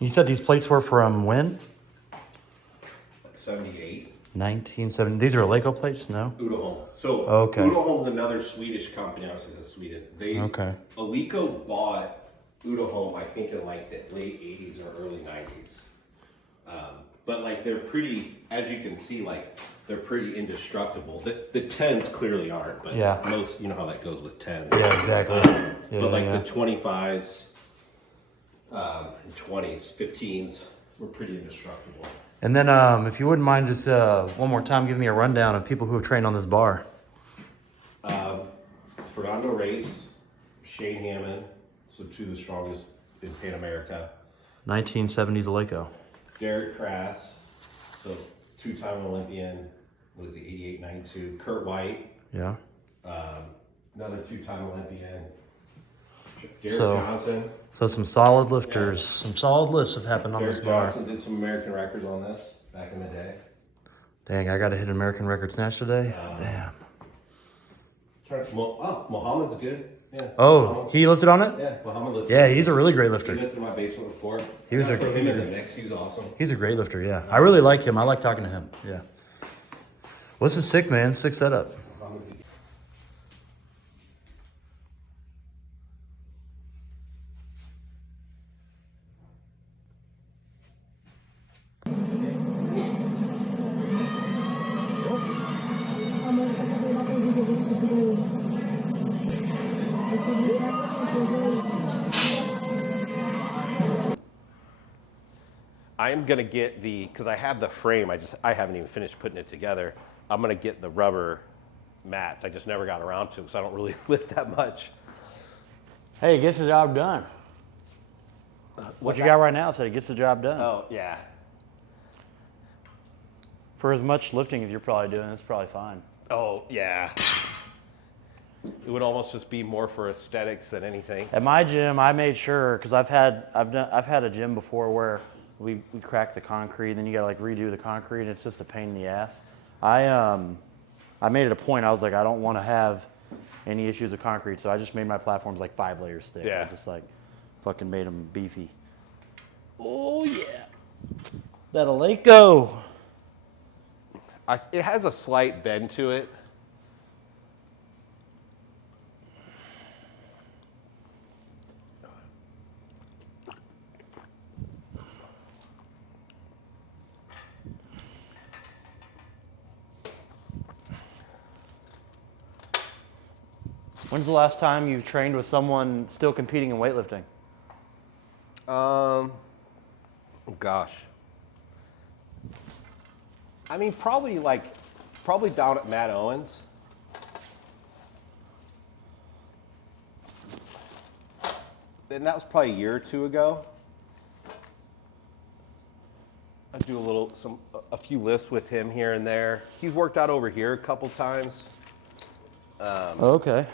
You said these plates were from when? 78. 1970. These are Eleiko plates? No? Uddeholm. So okay. Uddeholm's another Swedish company. Obviously, that's Sweden. Okay. Eleiko bought Uddeholm, I think, in like the late 80s or early 90s. But like they're pretty, as you can see, like they're pretty indestructible. The 10s clearly aren't, but yeah. most, you know how that goes with 10s. Yeah, exactly. But like the 25s and 20s, 15s were pretty indestructible. And then if you wouldn't mind just one more time giving me a rundown of people who have trained on this bar. Fernando Reis, Shane Hammond, so two of the strongest in Pan America. 1970s Eleiko. Derek Crass, so two-time Olympian, what is he, 88, 92. Kurt White. Yeah. Another two-time Olympian. Derek Johnson. So some solid lifters, some solid lifts have happened on Derek this bar. Johnson did some American records on this back in the day. Dang, I got to hit an American record snatch today. Damn. Muhammad's good. Yeah. Oh, Muhammad. he lifted on it? Yeah, Muhammad lifted. Yeah, he's a really great lifter. He lifted in my basement before. He was him in the mix. He was awesome. He's a great lifter, yeah. I really like him. I like talking to him. Yeah. Well, this is sick, man. Sick setup. I'm gonna get because I have the frame, I haven't even finished putting it together. I'm gonna get the rubber mats. I just never got around to them, so I don't really lift that much. Hey, it gets the job done. What you got right now said it gets the job done. Oh, yeah. For as much lifting as you're probably doing, it's probably fine. Oh, yeah. It would almost just be more for aesthetics than anything. At my gym, I made sure, because I've had a gym before where we cracked the concrete, then you gotta like redo the concrete, and it's just a pain in the ass. I made it a point, I was like, I don't want to have any issues with concrete, so I just made my platforms like 5 layers thick. Yeah. I just like fucking made them beefy. Oh yeah. That Eleiko. It has a slight bend to it. When's the last time you've trained with someone still competing in weightlifting? Oh gosh. I mean, probably down at Matt Owens. And that was probably a year or two ago. I do a few lifts with him here and there. He's worked out over here a couple times. Okay.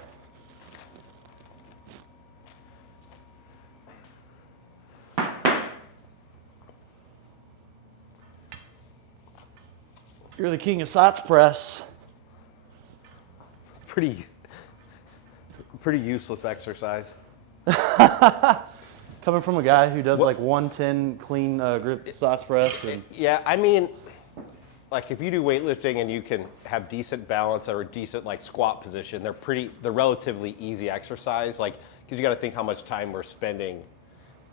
You're the king of Sotts press. Pretty useless exercise. Coming from a guy who does like 110 clean grip Sotts press. And yeah, I mean, like if you do weightlifting and you can have decent balance or a decent like squat position, they're relatively easy exercise. Like, because you got to think how much time we're spending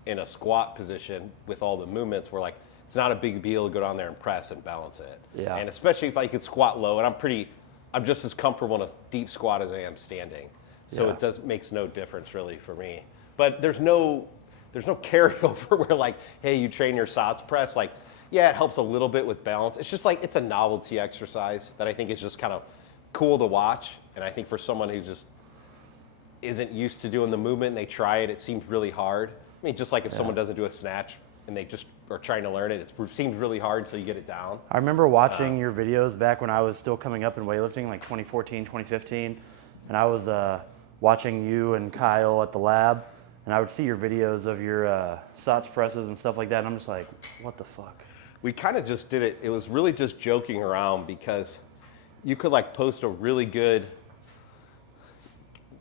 in a squat position with all the movements. We're like, it's not a big deal to go down there and press and balance it. Yeah. And especially if I could squat low, and I'm just as comfortable in a deep squat as I am standing. So it makes no difference really for me. But there's no carryover where like, hey, you train your Sotts press. Like, yeah, it helps a little bit with balance. It's just like, it's a novelty exercise that I think is just kind of cool to watch. And I think for someone who just isn't used to doing the movement and they try it, it seems really hard. I mean, just like if someone doesn't do a snatch and they just are trying to learn it, it seems really hard until you get it down. I remember watching your videos back when I was still coming up in weightlifting, like 2014, 2015. And I was watching you and Kyle at the lab. And I would see your videos of your Sotts presses and stuff like that. And I'm just like, what the fuck? We kind of just did it. It was really just joking around because you could like post a really good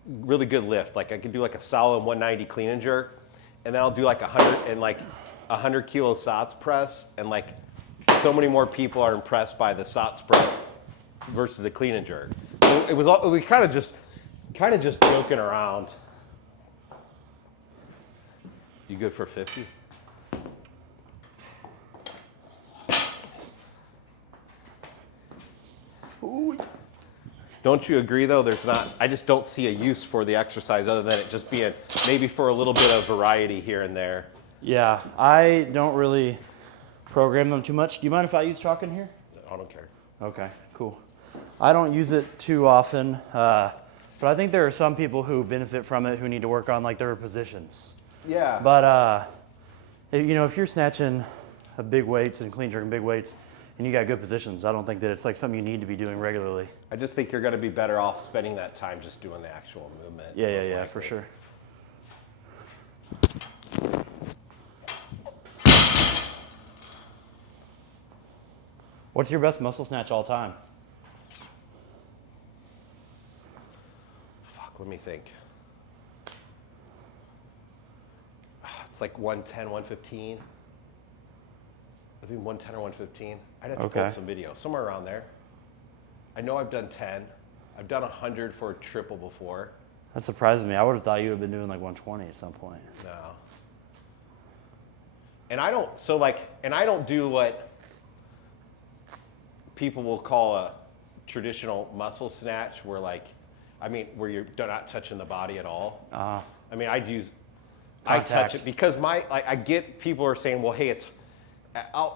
lift. Like I could do like a solid 190 clean and jerk, and then I'll do like 100 and like 100 kilo Sotts press, and like so many more people are impressed by the Sotts press versus the clean and jerk. So it was all, we kind of just joking around. You good for 50? Ooh. Don't you agree though? I just don't see a use for the exercise other than it just being maybe for a little bit of variety here and there. Yeah, I don't really program them too much. Do you mind if I use chalk in here? I don't care. Okay, cool. I don't use it too often, but I think there are some people who benefit from it who need to work on like their positions. Yeah. But you know, if you're snatching big weights and clean jerking big weights, and you got good positions, I don't think that it's like something you need to be doing regularly. I just think you're going to be better off spending that time just doing the actual movement. Yeah, for sure. What's your best muscle snatch all time? Fuck, let me think. It's like 110, 115. I think 110 or 115. I'd have to pull up some video, somewhere around there. I know I've done 10. I've done 100 for a triple before. That surprises me. I would have thought you would have been doing like 120 at some point. No. And I don't do what people will call a traditional muscle snatch where where you're not touching the body at all. I mean, I touch it because I get people are saying, well, hey,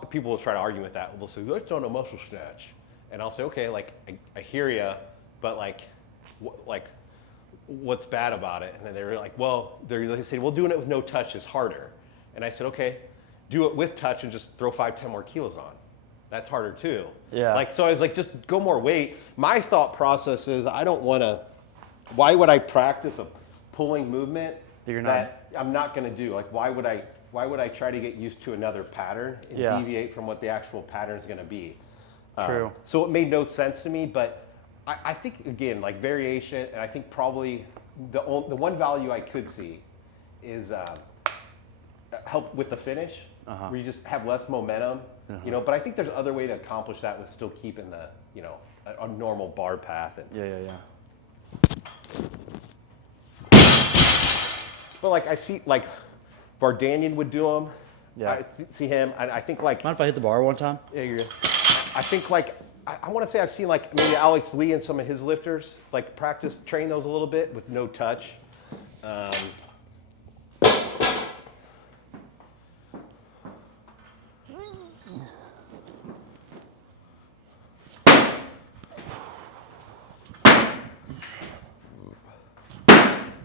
people will try to argue with that. They'll say, that's not a muscle snatch. And I'll say, okay, I hear you, but what's bad about it? And then they're like, they say, well, doing it with no touch is harder. And I said, okay, do it with touch and just throw 5-10 more kilos on. That's harder too. Yeah. So I was like, just go more weight. My thought process is why would I practice a pulling movement that I'm not going to do? Like, why would I try to get used to another pattern and deviate from what the actual pattern is going to be? True. So it made no sense to me, but I think, again, like variation, and I think probably the one value I could see is help with the finish, where you just have less momentum, but I think there's other way to accomplish that with still keeping the, a normal bar path. And, But I see, Vardanian would do them. Yeah. I see him, and I think Mind if I hit the bar one time? Yeah, you're good. I think I want to say I've seen maybe Alex Lee and some of his lifters train those a little bit with no touch.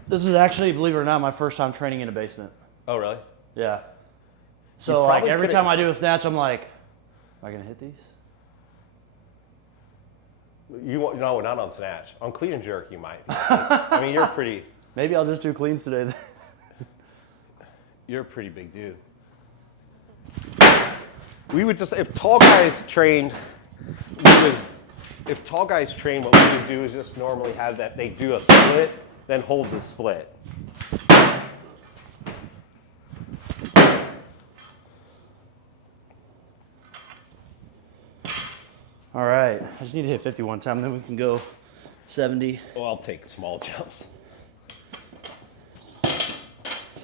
This is actually, believe it or not, my first time training in a basement. Oh, really? Yeah. So every time I do a snatch, I'm like, am I gonna hit these? No, not on snatch. On clean and jerk, you might. I mean, you're pretty. Maybe I'll just do cleans today then. You're a pretty big dude. We would just, if tall guys trained, what we would do is just normally have that they do a split, then hold the split. All right, I just need to hit 50 one time, then we can go 70. Oh, I'll take small jumps. So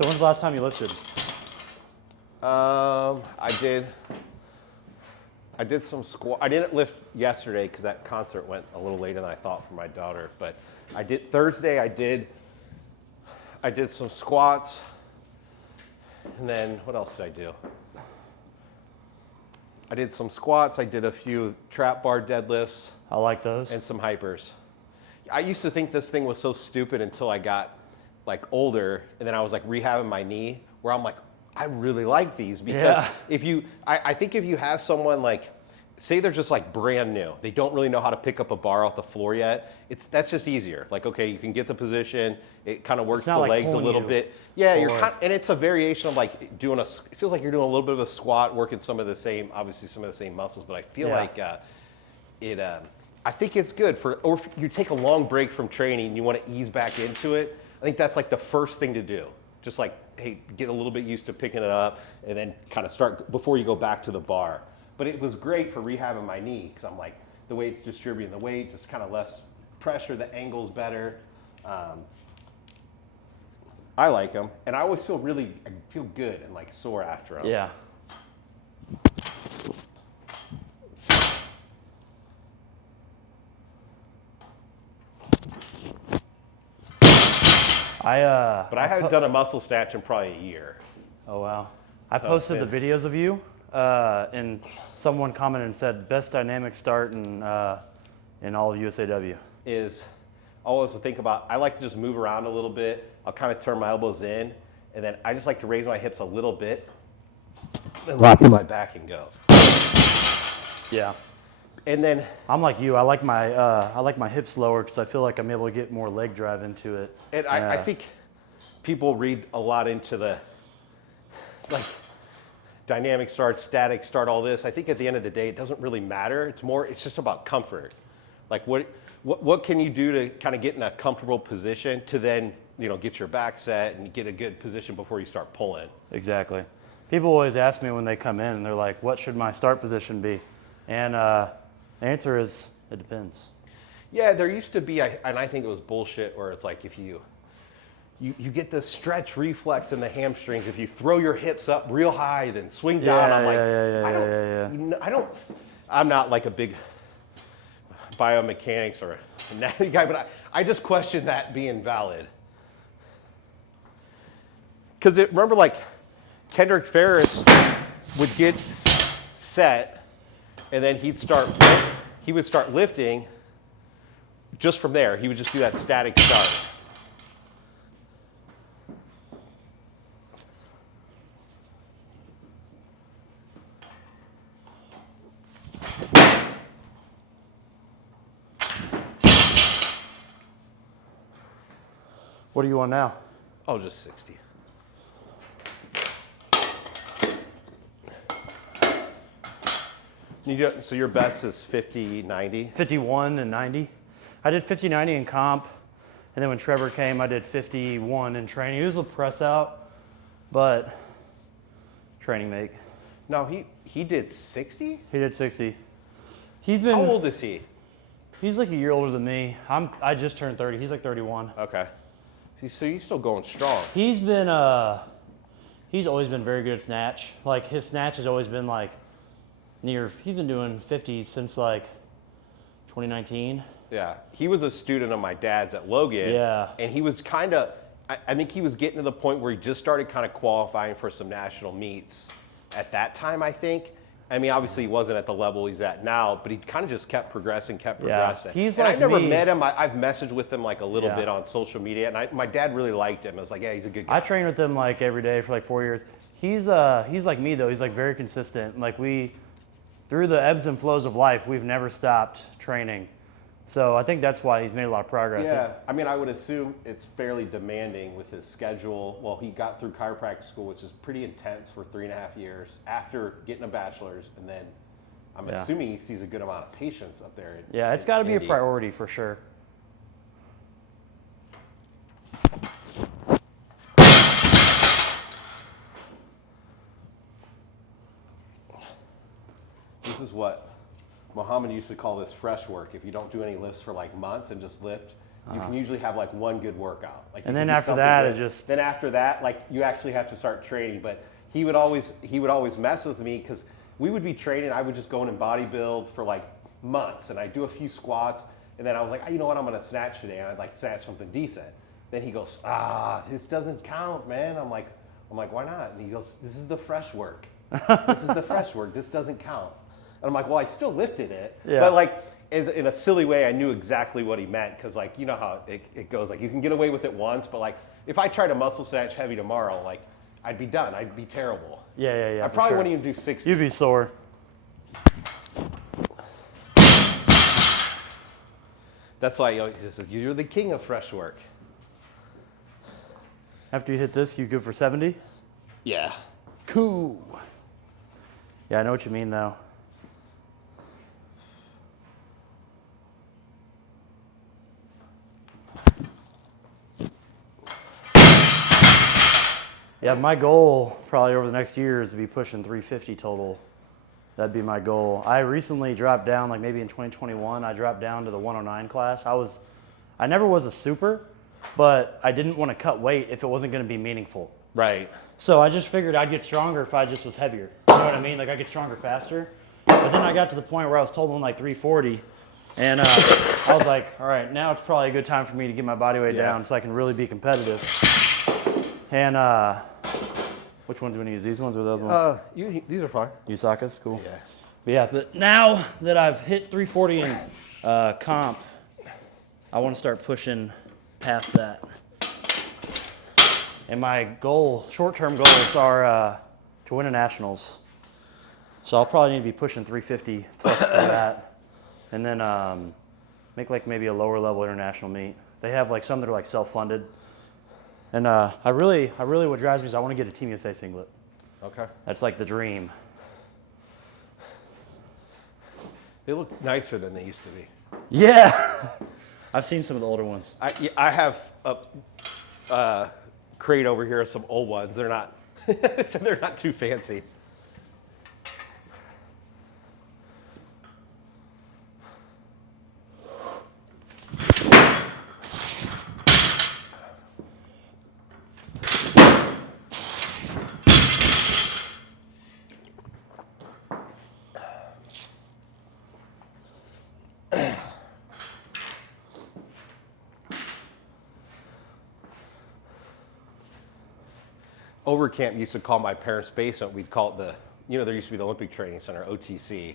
when's the last time you lifted? I did some squat. I didn't lift yesterday because that concert went a little later than I thought for my daughter. But I did Thursday. I did some squats, and then what else did I do? I did some squats. I did a few trap bar deadlifts. I like those. And some hypers. I used to think this thing was so stupid until I got older, and then I was rehabbing my knee, where I'm like, I really like these because I think if you have someone say they're just brand new, they don't really know how to pick up a bar off the floor yet, that's just easier. Okay, you can get the position, it kind of works the legs a little bit. Yeah, and it's a variation of doing it feels like you're doing a little bit of a squat, working some of the same muscles, but I feel I think it's good or if you take a long break from training and you want to ease back into it, I think that's the first thing to do. Just like, hey, get a little bit used to picking it up and then kind of start before you go back to the bar. But it was great for rehabbing my knee because I'm like, the way it's distributing the weight, just kind of less pressure, the angle's better. I like them, and I always feel good and like sore after them. Yeah. But I haven't done a muscle snatch in probably a year. Oh wow! I posted the videos of you, and someone commented and said best dynamic start in all of USAW. Is always to think about. I like to just move around a little bit. I'll kind of turn my elbows in, and then I just like to raise my hips a little bit, and lock in my back and go. Yeah. And then I'm like you. I like my hips lower because I feel like I'm able to get more leg drive into it. And I think people read a lot into the like dynamic start, static start, all this. I think at the end of the day, it doesn't really matter. It's just about comfort. Like what can you do to kind of get in a comfortable position to then, get your back set and get a good position before you start pulling. Exactly. People always ask me when they come in, and they're like, what should my start position be? And the answer is, it depends. Yeah, there used to be, and I think it was bullshit, where it's like if you get this stretch reflex in the hamstrings, if you throw your hips up real high, then swing down. I'm not like a big biomechanics or anatomy guy, but I just question that being valid. Because remember, like Kendrick Ferris would get set, and then he would start lifting. Just from there, he would just do that static start. What do you want now? Oh, just 60. So your best is 50, 90? 51 and 90. I did 50, 90 in comp, and then when Trevor came, I did 51 in training. He was a press out, but training make. No, he did 60? He did 60. How old is he? He's like a year older than me. I just turned 30. He's like 31. Okay. So he's still going strong. He's always been very good at snatch. Like his snatch has always been like he's been doing 50s since like 2019. Yeah, he was a student of my dad's at Logan. Yeah. And he was I think he was getting to the point where he just started kind of qualifying for some national meets at that time, I think. I mean, obviously he wasn't at the level he's at now, but he kind of just kept progressing. Yeah. He's like I've never me. Met him. I've messaged with him like a little bit on social media, and my dad really liked him. I was like, yeah, he's a good guy. I trained with him like every day for like 4 years. He's like me though. He's like very consistent. Like through the ebbs and flows of life, we've never stopped training. So I think that's why he's made a lot of progress. Yeah, I mean, I would assume it's fairly demanding with his schedule. Well, he got through chiropractic school, which is pretty intense for 3.5 years after getting a bachelor's, and then I'm assuming he sees a good amount of patients up there. Yeah, it's got to be a priority for sure. This is what Muhammad used to call this fresh work. If you don't do any lifts for like months and just lift, you can usually have like one good workout. Like, and then after that, Then after that, like you actually have to start training. But he would always mess with me because we would be training. I would just go in and bodybuild for like months, and I'd do a few squats, and then I was like, you know what, I'm gonna snatch today, and I'd like snatch something decent. Then he goes, this doesn't count, man. I'm like, why not? And he goes, this is the fresh work. This is the fresh work. This doesn't count. And I'm like, well, I still lifted it. Yeah. But like, in a silly way, I knew exactly what he meant, because like, you know how it goes. Like, you can get away with it once, but like, if I tried to muscle snatch heavy tomorrow, like, I'd be done. I'd be terrible. Yeah. I probably wouldn't even do 60. You'd be sore. That's why he always says, you're the king of fresh work. After you hit this, you go for 70? Yeah. Cool. Yeah, I know what you mean though. Yeah, my goal probably over the next year is to be pushing 350 total. That'd be my goal. I recently dropped down, like maybe in 2021, I dropped down to the 109 class. I never was a super, but I didn't want to cut weight if it wasn't going to be meaningful. Right. So I just figured I'd get stronger if I just was heavier. You know what I mean? Like I get stronger faster. But then I got to the point where I was told like 340, and I was like, all right, now it's probably a good time for me to get my body weight down so I can really be competitive. And which ones do we want to use? These ones or those ones? These are fine. USACA's cool. Yeah. But yeah, but now that I've hit 340 in comp, I want to start pushing past that. And my goal, short-term goals are to win a nationals. So I'll probably need to be pushing 350 plus for that. And then make like maybe a lower level international meet. They have like some that are like self-funded. And I really what drives me is I want to get a Team USA singlet. Okay. That's like the dream. They look nicer than they used to be. Yeah. I've seen some of the older ones. I have a crate over here of some old ones. They're not they're not too fancy. Overkamp used to call my parents' basement, we'd call it there used to be the Olympic Training Center, OTC.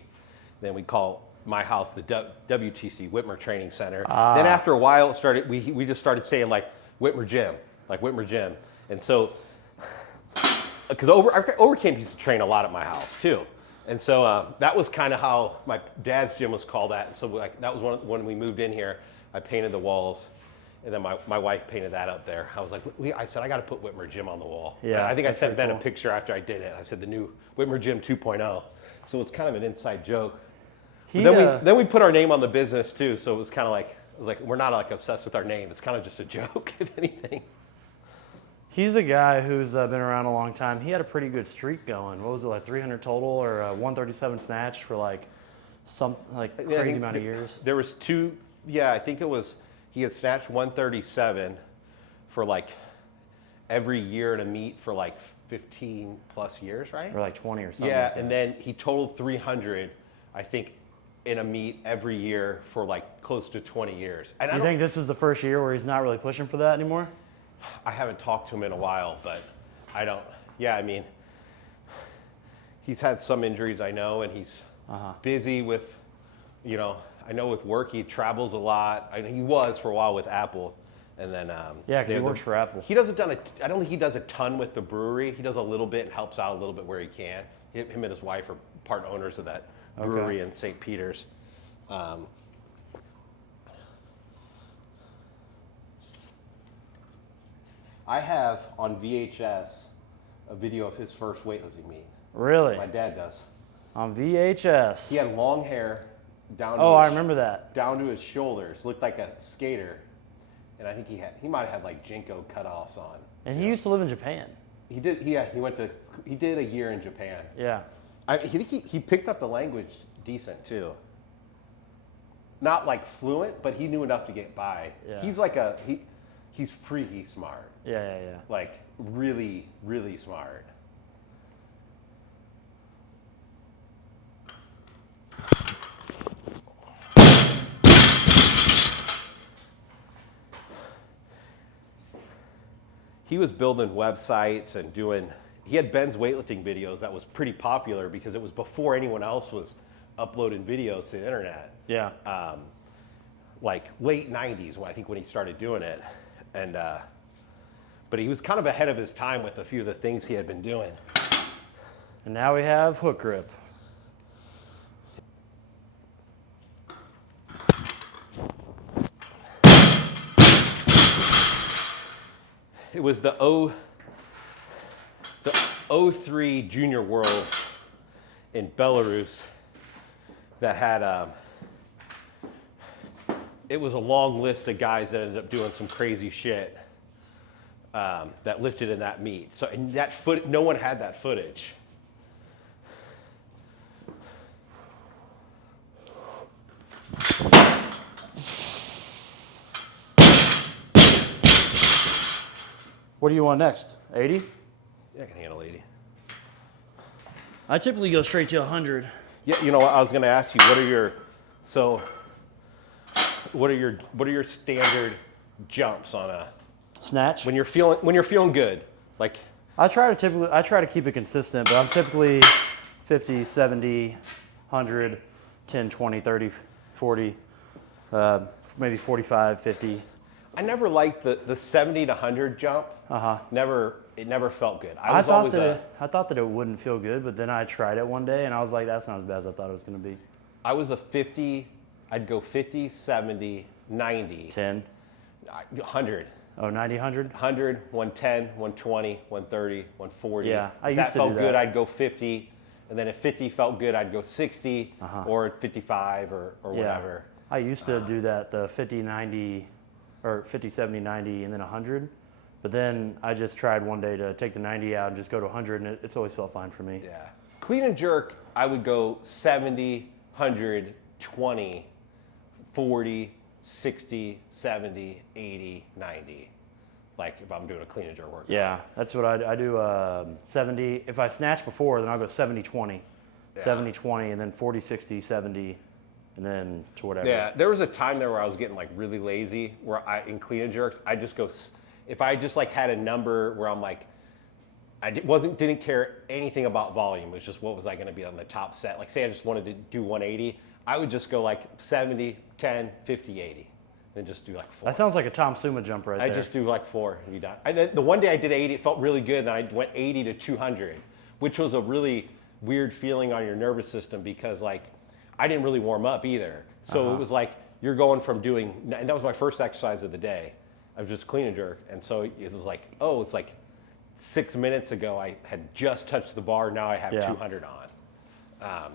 Then we'd call my house the WTC, Wittmer Training Center. Then after a while, we just started saying like Wittmer Gym. And so, because Overkamp used to train a lot at my house too. And so that was kind of how my dad's gym was called that. And so that was when we moved in here, I painted the walls. And then my wife painted that up there. I was like, I said, I got to put Wittmer Gym on the wall. Yeah, I think I sent Ben a picture after I did it. I said the new Wittmer Gym 2.0. So it's kind of an inside joke. Then we put our name on the business too. So it was kind of like, we're not like obsessed with our name. It's kind of just a joke, if anything. He's a guy who's been around a long time. He had a pretty good streak going. What was it, like 300 total or 137 snatch for like some crazy amount of years? There was I think it was, he had snatched 137 for like every year in a meet for like 15 plus years, right? Or like 20 or something. Yeah, like that. and then he totaled 300, I think, in a meet every year for like close to 20 years. And you think this is the first year where he's not really pushing for that anymore? I haven't talked to him in a while, but I don't. Yeah, I mean, he's had some injuries, I know, and he's busy with, I know with work he travels a lot. I know he was for a while with Apple, and then yeah, because he works for Apple. He doesn't I don't think he does a ton with the brewery. He does a little bit and helps out a little bit where he can. Him and his wife are part owners of that brewery in St. Peter's. I have on VHS a video of his first weightlifting meet. Really? My dad does. On VHS. He had long hair down to I remember that. Down to his shoulders, looked like a skater. And I think he might have had like Jinko cutoffs on. And he used to live in Japan. He did. He did a year in Japan. Yeah. I think he picked up the language decent too. Not like fluent, but he knew enough to get by. Yeah. He's like he's freaky smart. Yeah. Like really, really smart. He was building websites and he had Benn's weightlifting videos that was pretty popular because it was before anyone else was uploading videos to the internet. Yeah. Like late 90s, I think, when he started doing it. And, but he was kind of ahead of his time with a few of the things he had been doing. And now we have hook grip. It was the 03 Junior Worlds in Belarus that had, it was a long list of guys that ended up doing some crazy shit. that lifted in that meet. So and that no one had that footage. What do you want next? 80? Yeah, I can handle 80. I typically go straight to 100. Yeah, you know what? I was going to ask you, what are your standard jumps on a Snatch? when you're feeling good? Like I try to keep it consistent, but I'm typically 50, 70, 100, 10, 20, 30, 40, maybe 45, 50. I never liked the 70 to 100 jump. It never felt good. I thought that it wouldn't feel good, but then I tried it one day and I was like, that's not as bad as I thought it was going to be. I was a 50. I'd go 50, 70, 90. 10. 100. Oh, 90, 100? 100, 110, 120, 130, 140. Yeah, I if used that to do felt that. good, I'd go 50. And then if 50 felt good, I'd go 60 or 55 or whatever. I used to do that, the 50, 90, or 50, 70, 90, and then 100. But then I just tried one day to take the 90 out and just go to 100, and it's always felt fine for me. Yeah. Clean and jerk, I would go 70, 100, 20, 40, 60, 70, 80, 90. Like if I'm doing a clean and jerk workout. Yeah, that's what I do. 70. If I snatch before, then I'll go 70, 20. Yeah. 70, 20, and then 40, 60, 70, and then to whatever. Yeah, there was a time there where I was getting like really lazy, where in clean and jerks, I just go, if I just like had a number where I'm like, didn't care anything about volume. It was just what was I going to be on the top set. Like say I just wanted to do 180, I would just go like 70, 10, 50, 80. Then just do like 4. That sounds like a Tom Summa jump right there. I just do like 4 and be done. The one day I did 80, it felt really good. Then I went 80 to 200, which was a really weird feeling on your nervous system because like I didn't really warm up either. So it was like you're going from doing, and that was my first exercise of the day. I was just clean and jerk. And so it was like, oh, it's like 6 minutes ago I had just touched the bar. Now I have 200 on.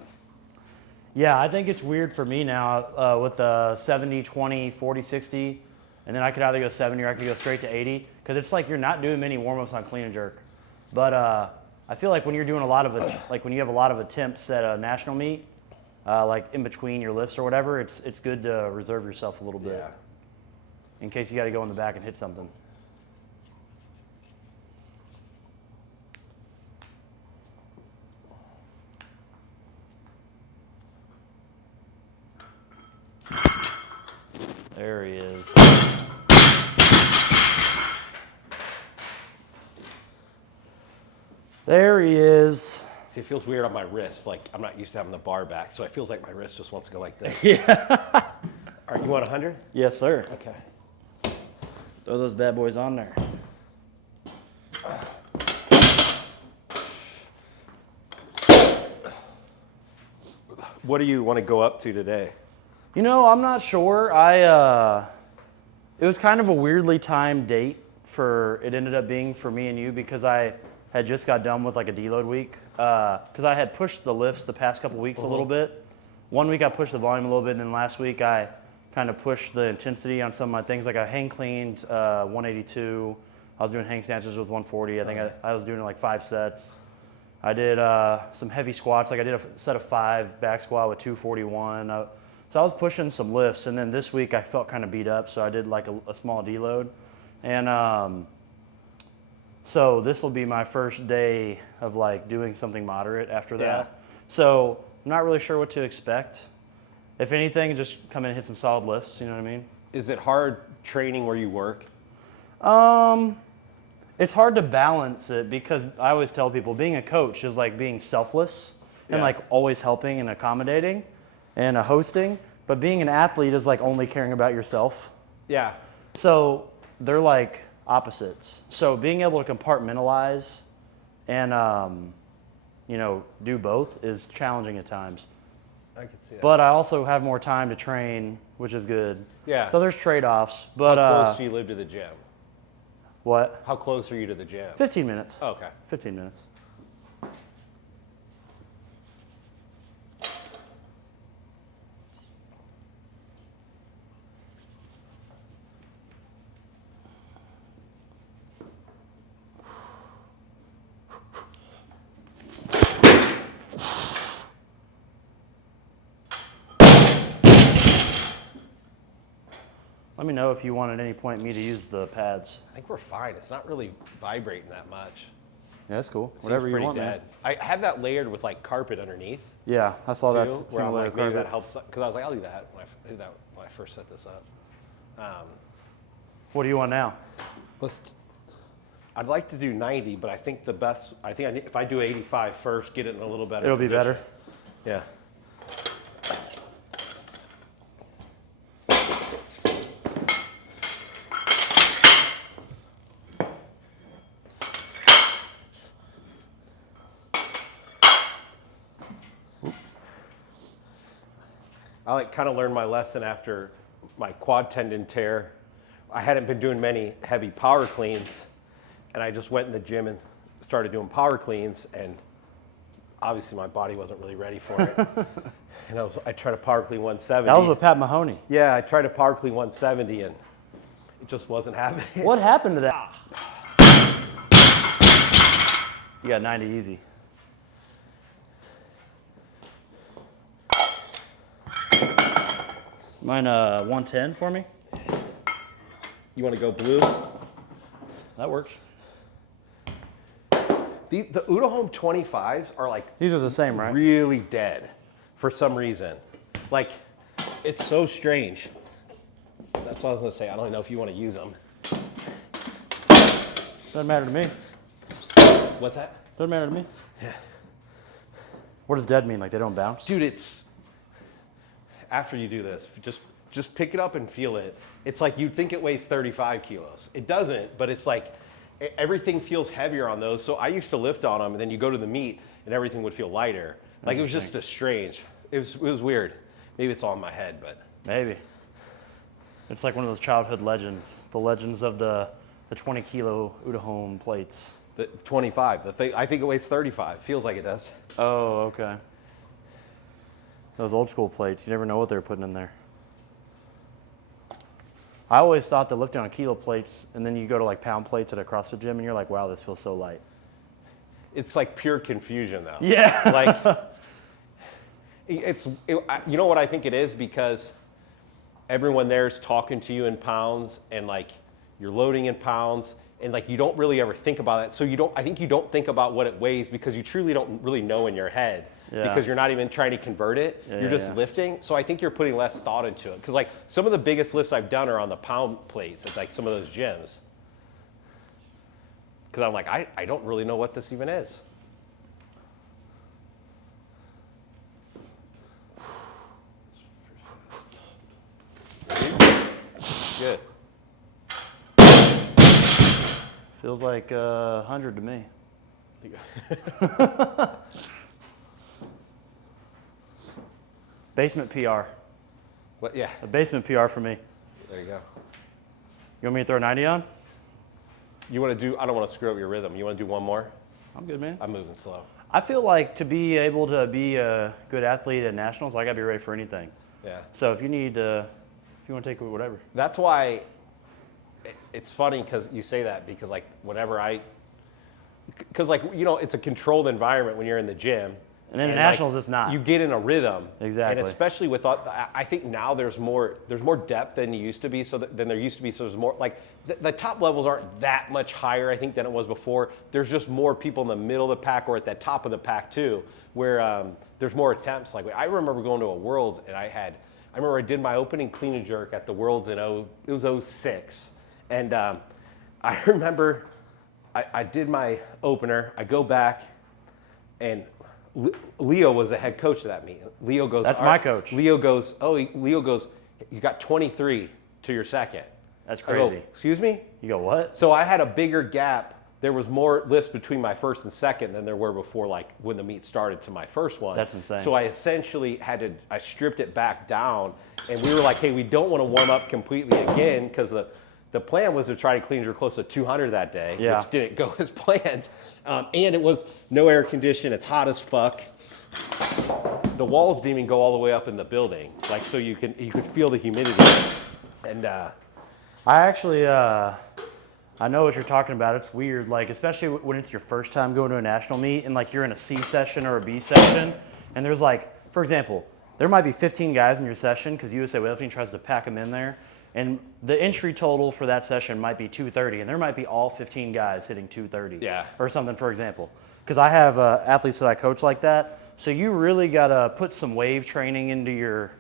Yeah, I think it's weird for me now with the 70, 20, 40, 60, and then I could either go 70 or I could go straight to 80, because it's like you're not doing many warm-ups on clean and jerk. But I feel like when you're doing a lot of it, like when you have a lot of attempts at a national meet, like in between your lifts or whatever, it's good to reserve yourself a little bit. Yeah. In case you got to go in the back and hit something. There he is. There he is. See, it feels weird on my wrist. Like I'm not used to having the bar back, so it feels like my wrist just wants to go like this. Yeah. All right, you want 100? Yes, sir. Okay. Throw those bad boys on there. What do you want to go up to today? You know, I'm not sure. It was kind of a weirdly timed date it ended up being for me and you, because I had just got done with like a deload week. Because I had pushed the lifts the past couple weeks a little bit. One week I pushed the volume a little bit, and then last week I kind of pushed the intensity on some of my things. Like I hang cleaned 182. I was doing hang snatches with 140. I think I was doing like 5 sets. I did some heavy squats. Like I did a set of 5 back squat with 241. So I was pushing some lifts, and then this week I felt kind of beat up, so I did like a small deload. And so this will be my first day of like doing something moderate after that. Yeah. So I'm not really sure what to expect. If anything, just come in and hit some solid lifts, you know what I mean? Is it hard training where you work? It's hard to balance it, because I always tell people being a coach is like being selfless and like always helping and accommodating and hosting. But being an athlete is like only caring about yourself. Yeah. So they're like opposites. So being able to compartmentalize and, you know, do both is challenging at times. I can see that. But I also have more time to train, which is good. Yeah. So there's trade-offs. But How close do you live to the gym? What? How close are you to the gym? 15 minutes. Oh, okay. 15 minutes. Let me know if you want at any point me to use the pads. I think we're fine. It's not really vibrating that much. Yeah, that's cool. It Whatever seems you pretty want, man. dead. I have that layered with like carpet underneath. Yeah, I saw that. Too, where I'm like, maybe that helps, because I was like, I'll do that when I first set this up. What do you want now? I'd like to do 90, but I think if I do 85 first, get it in a little better It'll be position. better. Yeah. I like kind of learned my lesson after my quad tendon tear. I hadn't been doing many heavy power cleans, and I just went in the gym and started doing power cleans, and obviously my body wasn't really ready for it. And I tried to power clean 170. That was with Pat Mahoney. Yeah, I tried to power clean 170, and it just wasn't happening. What happened to that? You got 90 easy. Mine 110 for me. You want to go blue? That works. The Udahome 25s are like These are the same, right? really dead for some reason. Like, it's so strange. That's what I was gonna say. I don't know if you want to use them. Doesn't matter to me. What's that? Doesn't matter to me. Yeah. What does dead mean? Like they don't bounce? Dude, it's after you do this, just pick it up and feel it. It's like you'd think it weighs 35 kilos. It doesn't, but it's like everything feels heavier on those. So I used to lift on them, and then you go to the meet, and everything would feel lighter. Like it was just a strange. It was weird. Maybe it's all in my head, but Maybe. It's like one of those childhood legends. The legends of the 20 kilo Udahome plates. the 25. The thing, I think it weighs 35. Feels like it does. Oh, okay. Those old school plates, you never know what they're putting in there. I always thought that lifting on kilo plates, and then you go to like pound plates at a CrossFit gym, and you're like, wow, this feels so light. It's like pure confusion, though. Yeah. Like, you know what I think it is? Because everyone there's talking to you in pounds, and like you're loading in pounds, and like you don't really ever think about it. So I think you don't think about what it weighs because you truly don't really know in your head. Yeah. Because you're not even trying to convert it. Yeah, you're just lifting. So I think you're putting less thought into it. Because like some of the biggest lifts I've done are on the pound plates at like some of those gyms. Because I'm like, I don't really know what this even is. Good. Feels like 100 to me. Basement PR. What? Yeah. A basement PR for me. There you go. You want me to throw 90 on? You want to do? I don't want to screw up your rhythm. You want to do one more? I'm good, man. I'm moving slow. I feel like to be able to be a good athlete at nationals, I gotta be ready for anything. Yeah. So if you need, if you want to take whatever. That's why it's funny because you say that because like whenever because like you know it's a controlled environment when you're in the gym. And then at like, nationals, it's not. You get in a rhythm. Exactly. And especially with, I think now there's more depth than you used to be, than there used to be. So there's more, like, the top levels aren't that much higher, I think, than it was before. There's just more people in the middle of the pack or at the top of the pack, too, where there's more attempts. Like, I remember going to a Worlds, and I remember I did my opening clean and jerk at the Worlds in, it was 06. And I remember I did my opener. I go back, and Leo was the head coach of that meet. Leo goes, that's my coach. Leo goes, you got 23 to your second. That's crazy. I go, excuse me? You go, what? So I had a bigger gap. There was more lifts between my first and second than there were before, like when the meet started to my first one. That's insane. So I essentially I stripped it back down, and we were like, hey, we don't want to warm up completely again because the plan was to try to clean her close to 200 that day, which didn't go as planned. And it was no air condition. It's hot as fuck. The walls didn't even go all the way up in the building, like so you could feel the humidity. And I actually I know what you're talking about. It's weird, like especially when it's your first time going to a national meet and like you're in a C session or a B session, and there's like, for example, there might be 15 guys in your session because USA Weightlifting tries to pack them in there. And the entry total for that session might be 230, and there might be all 15 guys hitting 230 or something, for example. Because I have athletes that I coach like that. So you really got to put some wave training into your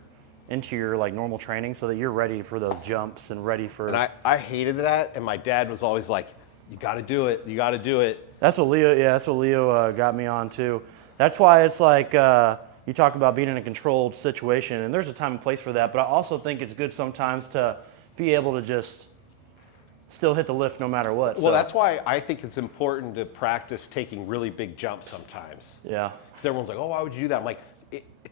like normal training so that you're ready for those jumps and ready for. And I hated that, and my dad was always like, "You got to do it. You got to do it." That's what Leo. Yeah, that's what Leo got me on too. That's why it's like you talk about being in a controlled situation, and there's a time and place for that. But I also think it's good sometimes to be able to just still hit the lift no matter what. Well, that's why I think it's important to practice taking really big jumps sometimes. Yeah. Because everyone's like, "Oh, why would you do that?" I'm like,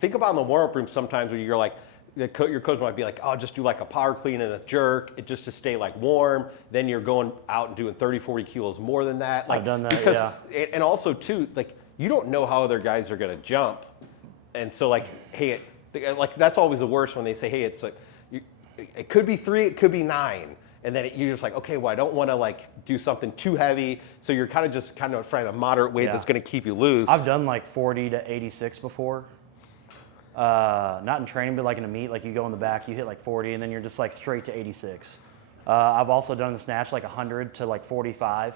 think about in the warm-up room sometimes where you're like, your coach might be like, "Oh, just do like a power clean and a jerk, just to stay like warm." Then you're going out and doing 30, 40 kilos more than that. Like, I've done that, because, and also too, like you don't know how other guys are going to jump, and so like, hey, like that's always the worst when they say, "Hey, it's like, it could be 3, it could be 9." And then you're just like, okay, well, I don't want to like do something too heavy. So you're kind of trying a moderate weight that's going to keep you loose. I've done like 40 to 86 before. Not in training, but like in a meet, like you go in the back, you hit like 40, and then you're just like straight to 86. I've also done the snatch like 100 to like 45.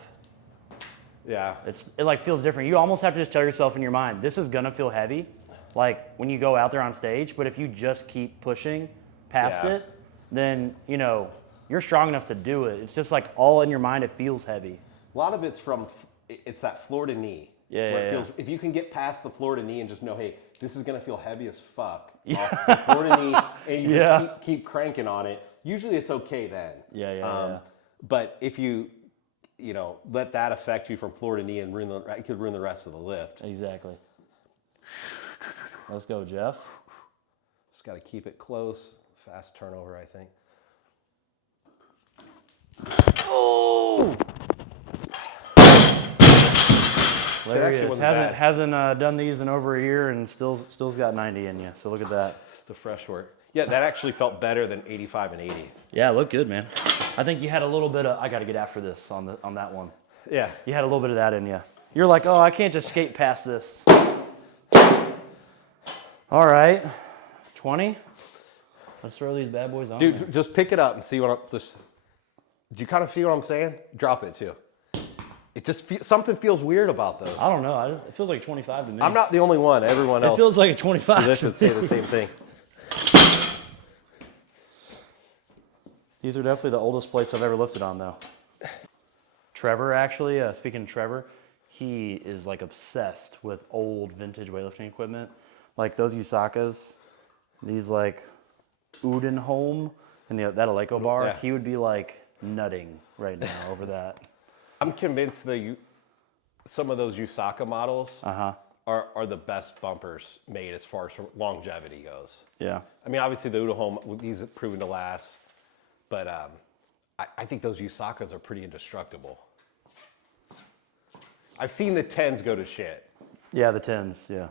Yeah. It like feels different. You almost have to just tell yourself in your mind, this is gonna feel heavy, like when you go out there on stage. But if you just keep pushing past it, then you know you're strong enough to do it. It's just like all in your mind, it feels heavy. A lot of it's it's that floor to knee. If you can get past the floor to knee and just know, hey, this is gonna feel heavy as fuck. Off the floor to knee, and you just keep cranking on it. Usually it's okay then. But if you let that affect you from floor to knee and it could ruin the rest of the lift. Exactly. Let's go, Jeff. Just got to keep it close. Fast turnover, I think. Oh! There he is. Hasn't done these in over a year and still's got 90 in you. So look at that. The fresh work. Yeah, that actually felt better than 85 and 80. Yeah, it looked good, man. I think you had a little bit of, I got to get after this on that one. Yeah. You had a little bit of that in you. You're like, oh, I can't just skate past this. All right, 20. Let's throw these bad boys on. Dude, there. just pick it up and see what I'm. Do you kind of feel what I'm saying? Drop it too. It just something feels weird about those. I don't know. It feels like 25 to me. I'm not the only one. Everyone else. It feels like a 25. This would say the same thing. These are definitely the oldest plates I've ever lifted on, though. Trevor, actually, speaking of Trevor, he is like obsessed with old vintage weightlifting equipment. Like those USACas, these like Udenholm and that Eleiko bar, he would be like nutting right now over that. I'm convinced some of those USACA models are the best bumpers made as far as longevity goes. Yeah. I mean, obviously the Udenholm, these have proven to last, but I think those USACAs are pretty indestructible. I've seen the 10s go to shit. Yeah, the 10s, yeah.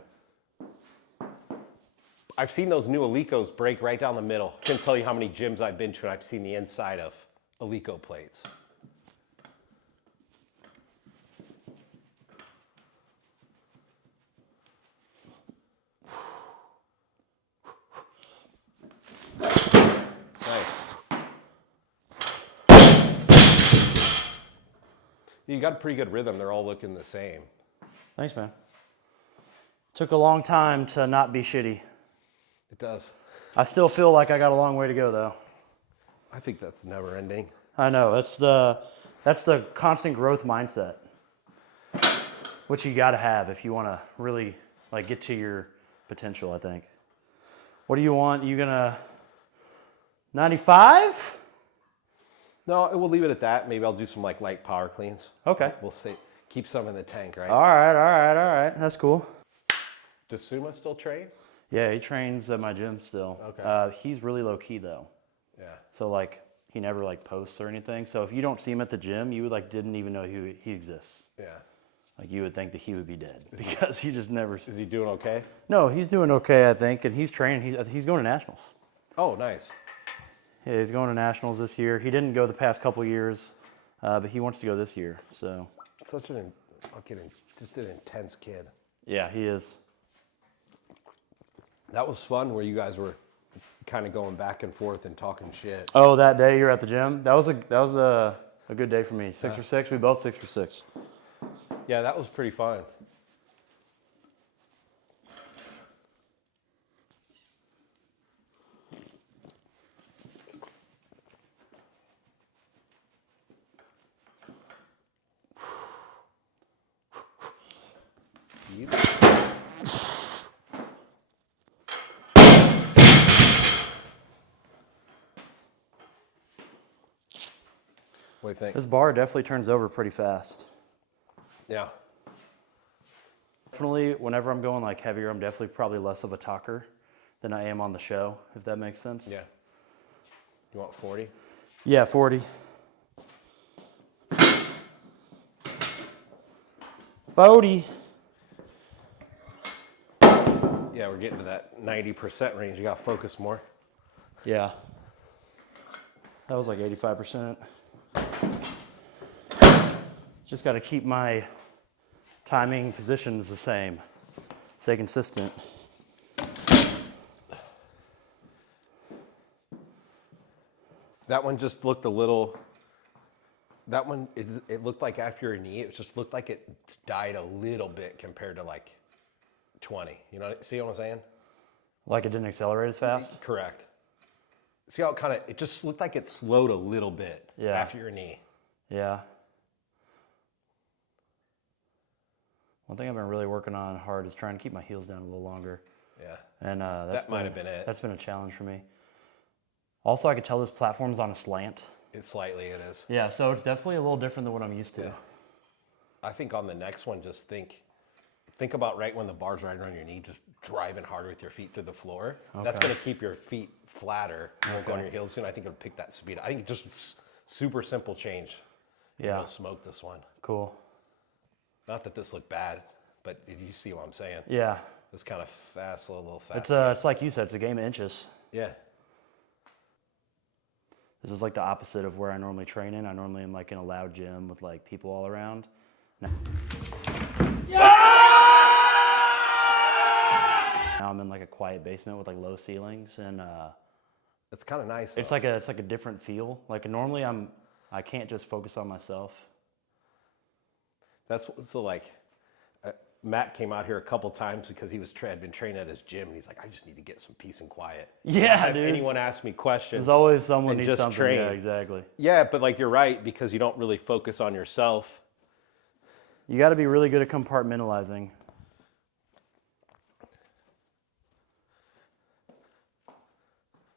I've seen those new Eleikos break right down the middle. I can tell you how many gyms I've been to and I've seen the inside of Eleiko plates. Nice. You got a pretty good rhythm. They're all looking the same. Thanks, man. Took a long time to not be shitty. It does. I still feel like I got a long way to go, though. I think that's never ending. I know. That's the constant growth mindset, which you got to have if you want to really like get to your potential, I think. What do you want? You gonna 95? No, we'll leave it at that. Maybe I'll do some like light power cleans. Okay. We'll see. Keep some in the tank, right? All right. That's cool. Does Summa still train? Yeah, he trains at my gym still. Okay. He's really low key though. Yeah. So like he never like posts or anything. So if you don't see him at the gym, you like didn't even know he exists. Yeah. Like you would think that he would be dead because he just never. Is he doing okay? No, he's doing okay, I think, and he's training. He's going to nationals. Oh, nice. Yeah, he's going to nationals this year. He didn't go the past couple years, but he wants to go this year. So. Such an just an intense kid. Yeah, he is. That was fun where you guys were kind of going back and forth and talking shit. Oh, that day you're at the gym? That was a good day for me. 6 for 6. We both 6 for 6. Yeah, that was pretty fun. What do you think? This bar definitely turns over pretty fast. Yeah. Definitely, whenever I'm going like heavier, I'm definitely probably less of a talker than I am on the show, if that makes sense. Yeah. You want 40? Yeah, 40. 40. Yeah, we're getting to that 90% range. You got to focus more. Yeah. That was like 85%. Just got to keep my timing positions the same. Stay consistent. That one just looked a little, that one, it looked like after your knee, it just looked like it died a little bit compared to like 20. You know, see what I'm saying? Like it didn't accelerate as fast? Correct. See how it just looked like it slowed a little bit after your knee. Yeah. One thing I've been really working on hard is trying to keep my heels down a little longer. Yeah. And that might have been it. That's been a challenge for me. Also, I could tell this platform's on a slant. It is. Yeah, so it's definitely a little different than what I'm used to. Yeah. I think on the next one, just think about right when the bar's right around your knee, just driving hard with your feet through the floor. Okay. That's going to keep your feet flatter. You won't go on your heels soon. I think it'll pick that speed. I think it's just super simple change. Yeah. You'll smoke this one. Cool. Not that this looked bad, but you see what I'm saying? Yeah. It's kind of fast, a little fast. It's like you said, it's a game of inches. Yeah. This is like the opposite of where I normally train in. I normally am like in a loud gym with like people all around. Now I'm in like a quiet basement with like low ceilings, and it's kind of nice. It's like a different feel. Like normally I can't just focus on myself. That's so like Matt came out here a couple times because he had been training at his gym, and he's like, I just need to get some peace and quiet. Yeah, if dude. Anyone ask me questions, there's always someone needs just something. Train. Yeah, exactly. Yeah, but like you're right, because you don't really focus on yourself. You got to be really good at compartmentalizing.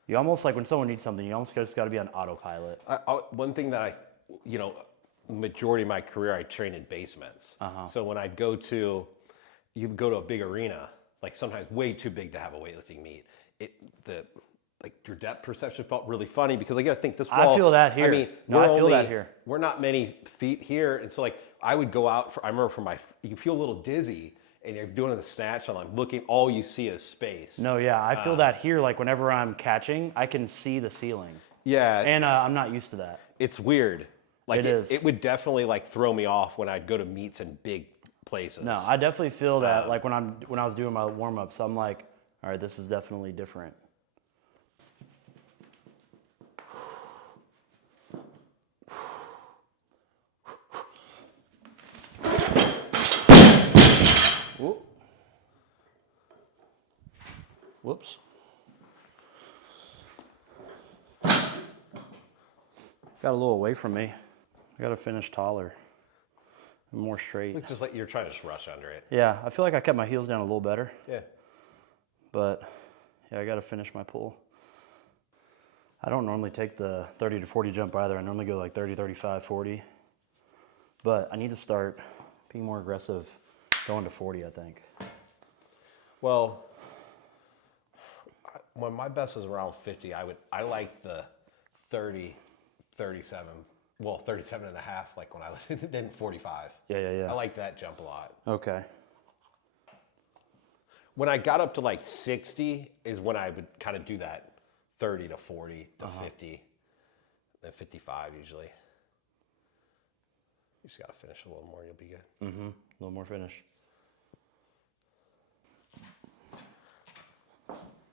You almost like when someone needs something, you almost just got to be on autopilot. One thing that majority of my career, I trained in basements. So when I'd go to a big arena, like sometimes way too big to have a weightlifting meet, your depth perception felt really funny because I got to think this wall. I feel that here. I mean, I feel that here. We're not many feet here, and so like I would go out I remember you feel a little dizzy, and you're doing the snatch, and I'm looking, all you see is space. No, yeah, I feel that here. Like whenever I'm catching, I can see the ceiling. Yeah, and I'm not used to that. It's weird. Like it would definitely like throw me off when I'd go to meets in big places. No, I definitely feel that. Like when I was doing my warm ups, I'm like, all right, this is definitely different. Whoops. Got a little away from me. I got to finish taller and more straight. Looks just like you're trying to just rush under it. Yeah, I feel like I kept my heels down a little better. Yeah. But yeah, I got to finish my pull. I don't normally take the 30 to 40 jump either. I normally go like 30, 35, 40. But I need to start being more aggressive going to 40, I think. Well, when my best was around 50, I like the 30, 37, well, 37 and a half, like when I was in 45. Yeah. I like that jump a lot. Okay. When I got up to like 60 is when I would kind of do that 30 to 40 to 50, then 55 usually. You just got to finish a little more, you'll be good. A little more finish.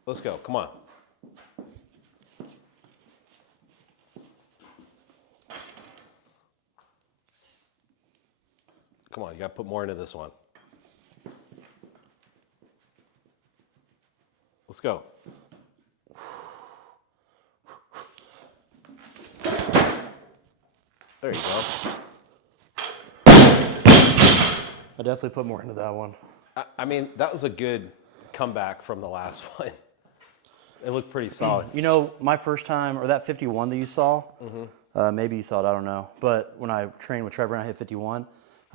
Let's go, come on. Come on, you got to put more into this one. Let's go. There you go. I definitely put more into that one. I mean, that was a good comeback from the last one. It looked pretty solid. You know, my first time, or that 51 that you saw, maybe you saw it, I don't know. But when I trained with Trevor and I hit 51,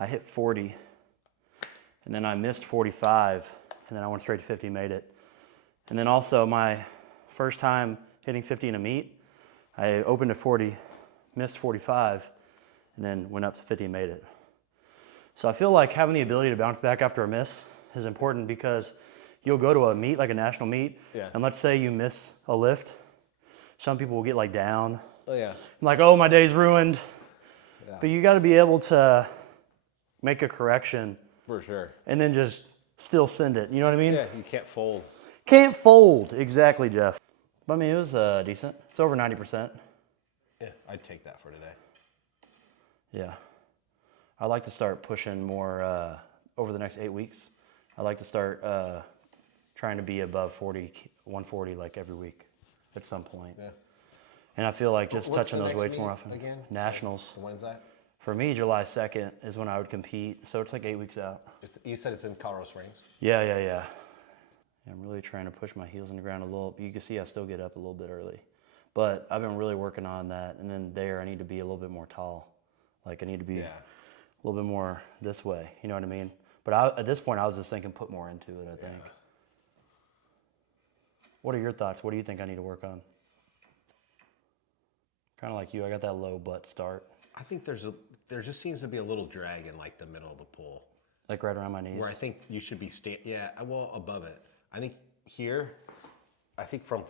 I hit 40. And then I missed 45. And then I went straight to 50, made it. And then also my first time hitting 50 in a meet, I opened at 40, missed 45, and then went up to 50 and made it. So I feel like having the ability to bounce back after a miss is important because you'll go to a meet, like a national meet, and let's say you miss a lift. Some people will get like down. Oh yeah. Like, oh, my day's ruined. Yeah. But you got to be able to make a correction. For sure. And then just still send it. You know what I mean? Yeah, you can't fold. Can't fold. Exactly, Jeff. But I mean, it was decent. It's over 90%. Yeah, I'd take that for today. Yeah. I'd like to start pushing more over the next 8 weeks. I'd like to start trying to be above 140 like every week at some point. Yeah. And I feel like just touching those weights more often. Again? Nationals. So when's that? For me, July 2nd is when I would compete. So it's like 8 weeks out. You said it's in Colorado Springs? Yeah. I'm really trying to push my heels in the ground a little. You can see I still get up a little bit early. But I've been really working on that. And then there, I need to be a little bit more tall. Like I need to be a little bit more this way. You know what I mean? But at this point, I was just thinking put more into it, I think. What are your thoughts? What do you think I need to work on? Kind of like you, I got that low butt start. I think there just seems to be a little drag in like the middle of the pull. Like right around my knees? Where I think you should be, well, above it. I think here, I think from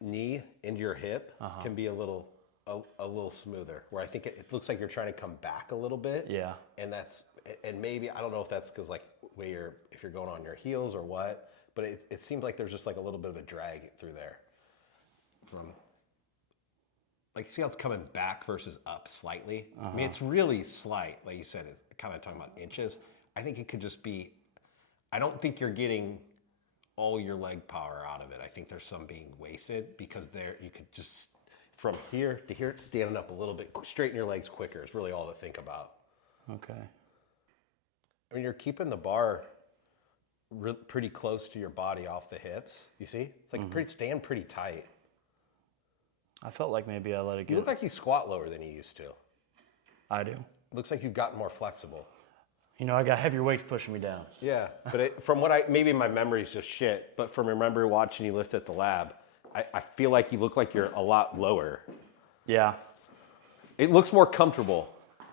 knee into your hip can be a little smoother. Where I think it looks like you're trying to come back a little bit. Yeah. And maybe, I don't know if that's because like if you're going on your heels or what, but it seems like there's just like a little bit of a drag through there. Like, see how it's coming back versus up slightly? I mean, it's really slight. Like you said, it's kind of talking about inches. I think it could just be, I don't think you're getting all your leg power out of it. I think there's some being wasted because you could just, from here to here, standing up a little bit, straighten your legs quicker is really all to think about. Okay. I mean, you're keeping the bar pretty close to your body off the hips. You see? It's like stand pretty tight. I felt like maybe I let it go. You look like you squat lower than you used to. I do. Looks like you've gotten more flexible. You know, I got heavier weights pushing me down. Yeah, but from what maybe my memory's just shit, but from remember watching you lift at the lab, I feel like you look like you're a lot lower. Yeah. It looks more comfortable.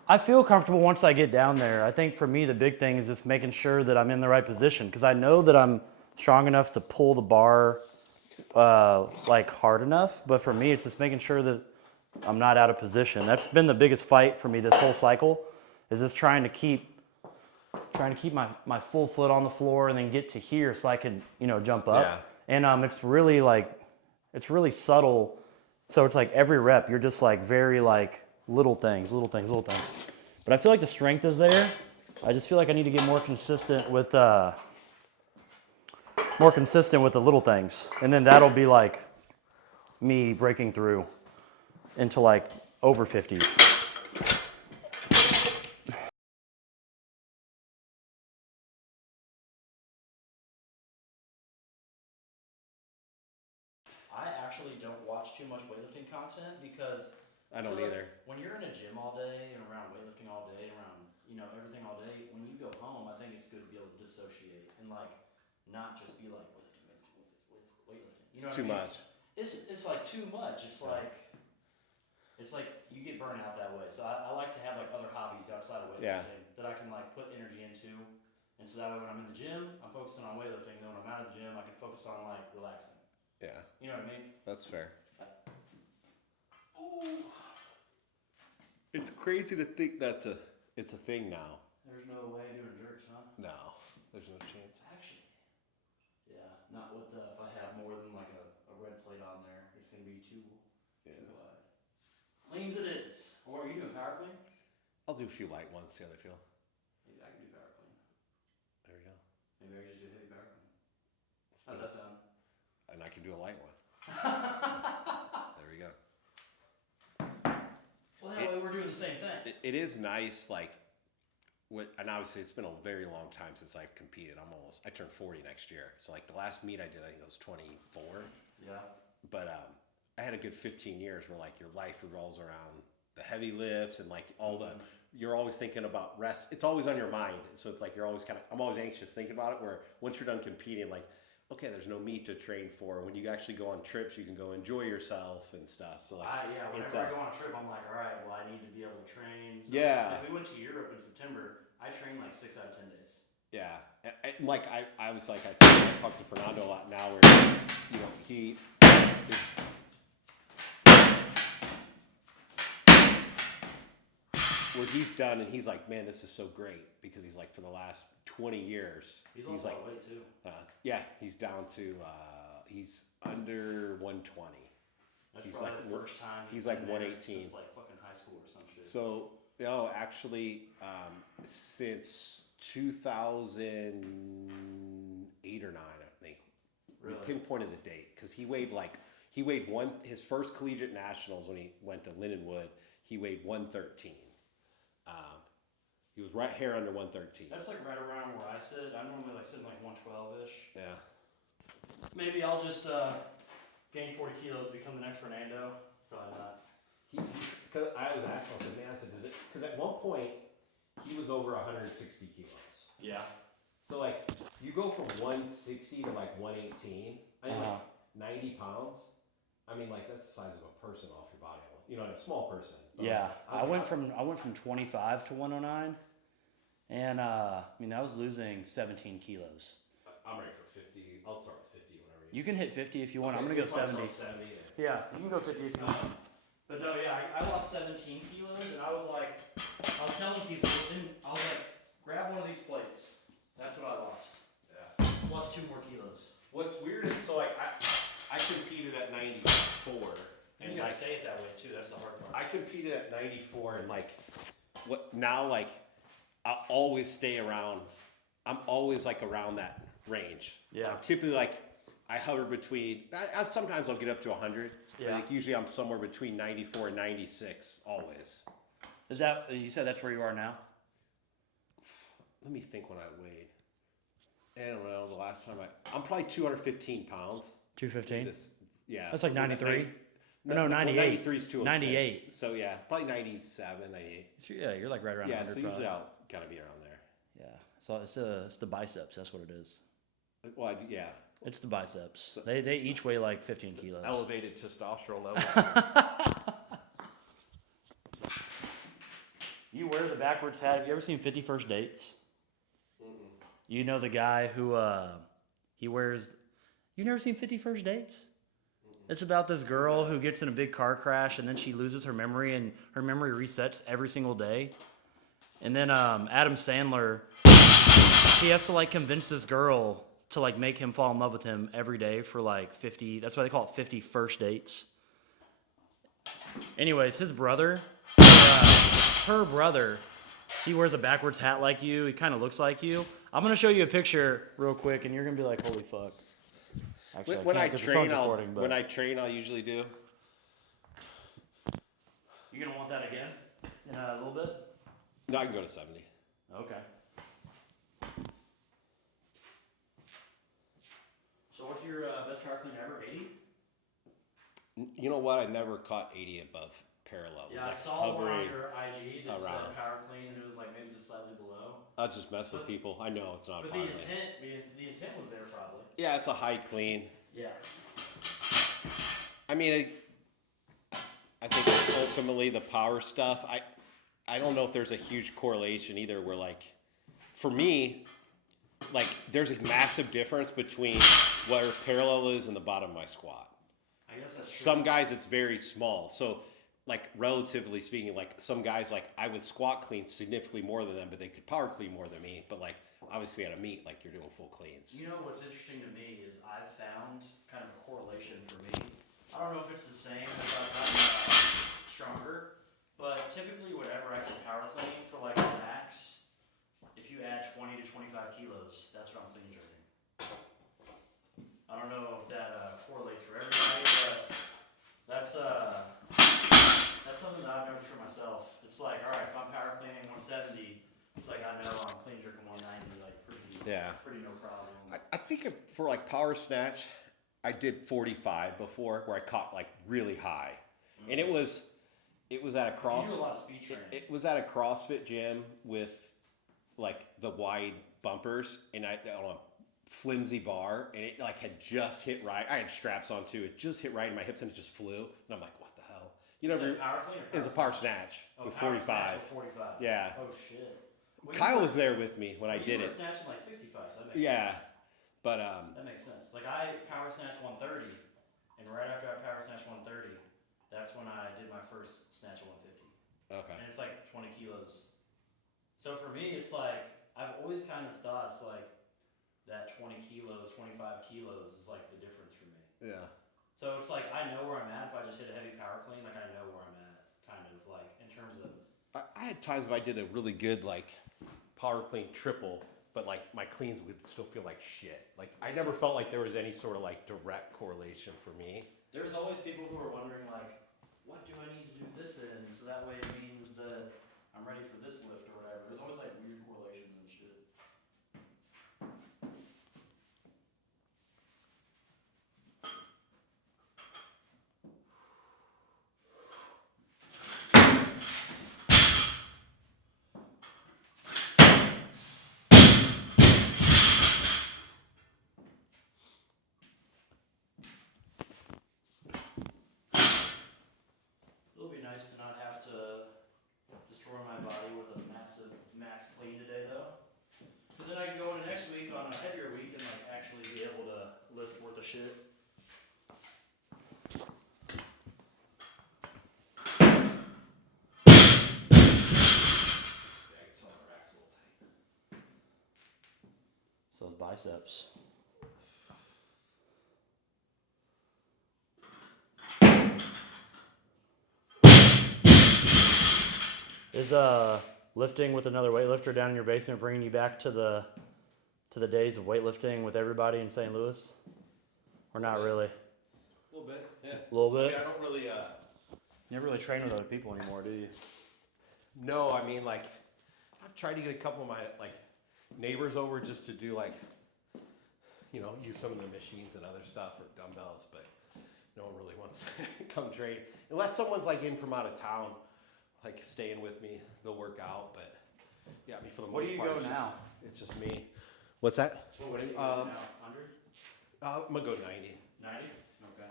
I feel comfortable once I get down there. I think for me, the big thing is just making sure that I'm in the right position because I know that I'm strong enough to pull the bar like hard enough, but for me, it's just making sure that I'm not out of position. That's been the biggest fight for me this whole cycle, is just trying to keep my full foot on the floor and then get to here so I can, jump up. Yeah. And it's really subtle. So it's like every rep, you're just like very like little things. But I feel like the strength is there. I just feel like I need to get more consistent with the little things. And then that'll be like me breaking through into like over 50s. I actually don't watch too much weightlifting content because I don't either. When you're in a gym all day and around weightlifting all day, around everything all day, when you go home, I think it's good to be able to dissociate and like not just be like weightlifting. You know what I mean? Too much. It's like too much. It's like you get burnt out that way. So I like to have like other hobbies outside of weightlifting that I can like put energy into, and so that way when I'm in the gym, I'm focusing on weightlifting. Then when I'm out of the gym, I can focus on like relaxing. Yeah. You know what I mean? That's fair. Ooh. It's crazy to think it's a thing now. There's no way doing jerks, huh? No, there's no chance. Actually, yeah, not with if I have more than like a red plate on there, it's gonna be too wide. Cleans it is. Or are you doing power clean? I'll do a few light ones, see how they feel. I Maybe I could just do heavy power clean. How's that sound? And I can do a light one. There we go. Well, that way we're doing the same thing. It is nice, like, and obviously it's been a very long time since I've competed. I turned 40 next year. So like the last meet I did, I think it was 24. Yeah. But I had a good 15 years where like your life revolves around the heavy lifts and like you're always thinking about rest. It's always on your mind. So it's like I'm always anxious thinking about it, where once you're done competing, like, okay, there's no meet to train for. When you actually go on trips, you can go enjoy yourself and stuff. So like, whenever I go on a trip, I'm like, all right, well, I need to be able to train. So like we went to Europe in September. I trained like 6 out of 10 days. Yeah, and like I was like I said, I talk to Fernando a lot now, where he is. What he's done, and he's like, man, this is so great, because he's like, for the last 20 years, he's also like, weight too. Yeah, he's down to he's under 120. That's he's probably like the first time he's like 118 since like fucking high school or some shit. So actually, since 2008 or 9, I think. Really? We pinpointed the date because he weighed his first collegiate nationals when he went to Lindenwood. He weighed 113. He was right here under 113. That's like right around where I sit. I'm normally like sitting like 112-ish. Yeah. Maybe I'll just gain 40 kilos, become the next Fernando. Probably not. Cause I was asking him, man, I said, does it? Because at one point he was over 160 kilos. Yeah. So like you go from 160 to like 118. I mean, like 90 pounds. I mean, like that's the size of a person off your body. A small person. Yeah, I went from 25 to 109, and I was losing 17 kilos. I'm ready for 50. I'll start with 50 whenever you can hit 50 if you want. Okay, I'm gonna go 70. 70. Yeah, you can go 50 if you want. But no, yeah, I lost 17 kilos, and I was telling people, I was like, grab one of these plates. That's what I lost. Yeah. Plus 2 more kilos. What's weird is, so like I competed at 94. And you gotta stay it that way too. That's the hard part. I competed at 94, and like I always stay around. I'm always like around that range. Yeah. Typically, like I hover between. Sometimes I'll get up to 100. Yeah. But like usually I'm somewhere between 94 and 96 always. Is that you said that's where you are now? Let me think when I weighed. I don't know. The last time I'm probably 215 pounds. 215. Yeah. That's like 93. No, 98. 93 is 206. 98. So yeah, probably 97, 98. Yeah, you're like right around 100. Yeah, so usually I'll kind of be around there. Yeah, so it's the biceps. That's what it is. Well, yeah. It's the biceps. They each weigh like 15 kilos. Elevated testosterone levels. You wear the backwards hat. Have you ever seen 50 First Dates? Mm-mm. You know the guy who he wears. You never seen 50 First Dates? It's about this girl who gets in a big car crash and then she loses her memory and her memory resets every single day. And then Adam Sandler, he has to like convince this girl to like make him fall in love with him every day for like 50. That's why they call it 50 First Dates. Anyways, his brother, her brother, he wears a backwards hat like you. He kind of looks like you. I'm gonna show you a picture real quick, and you're gonna be like, "Holy fuck!" Actually, when I train, I'll usually do. You gonna want that again in a little bit? No, I can go to 70. Okay. So what's your best power clean ever? 80? You know what? I never caught 80 above parallel. Yeah, I saw one on your IG that said power clean, and it was like maybe just slightly below. I'll just mess with people. I know it's not. But the intent was there probably. Yeah, it's a high clean. Yeah. I mean, I think ultimately the power stuff. I don't know if there's a huge correlation either. Where like, for me, like there's a massive difference between where parallel is and the bottom of my squat. I guess that's Some guys it's very small. So like relatively speaking, like some guys, like I would squat clean significantly more than them, but they could power clean more than me. But like obviously at a meet, like you're doing full cleans. You know what's interesting to me is I've found kind of a correlation for me. I don't know if it's the same as I've gotten stronger, but typically whenever I can power clean for like a max, if you add 20 to 25 kilos, that's what I'm cleaning jerking 190 like pretty no problem. I think for like power snatch, I did 45 before, where I caught like really high, and it was at a You do a lot of speed training. It was at a CrossFit gym with like the wide bumpers, and on a flimsy bar, and it like had just hit right. I had straps on too. It just hit right in my hips, and it just flew. And I'm like, what the hell? You know, Is it power clean or it was a power snatch with power 45. snatch with 45. Yeah. Oh shit. Well, Kyle was there with me when I did You it. were snatching like 65, so that makes Yeah, sense. but That makes sense. Like I power snatched 130, and right after I power snatched 130, that's when I did my first snatch at 150. okay. And it's like 20 kilos. So for me, it's like, I've always kind of thought it's like that 20 kilos, 25 kilos is like the difference for me. Yeah. So it's like, I know where I'm at. If I just hit a heavy power clean, like I know where I'm at, kind of like in terms of. I had times if I did a really good like power clean triple, but like my cleans would still feel like shit. Like I never felt like there was any sort of like direct correlation for me. There's always people who are wondering like, what do I need to do this in? So that way it means that I'm ready for this lift or whatever. There's always like weird correlations and shit. It'll be nice to not have to destroy my body with a massive max clean today though. Because then I can go into next week on a heavier week and like actually be able to lift worth of shit. Yeah, I can tell my rack's a little tight. So it's biceps. Is lifting with another weightlifter down in your basement bringing you back to the days of weightlifting with everybody in St. Louis? Or not really? A little bit, yeah. A little bit? Yeah, I don't really. You never really train with other people anymore, do you? No, I mean like, I've tried to get a couple of my like neighbors over just to do like, you know, use some of the machines and other stuff or dumbbells, but no one really wants to come train unless someone's like in from out of town, like staying with me. They'll work out, but yeah, I mean for the What most do you part, go it's now? it's just me. What's that? What do you go now? 100? I'm gonna go 90. 90? Okay.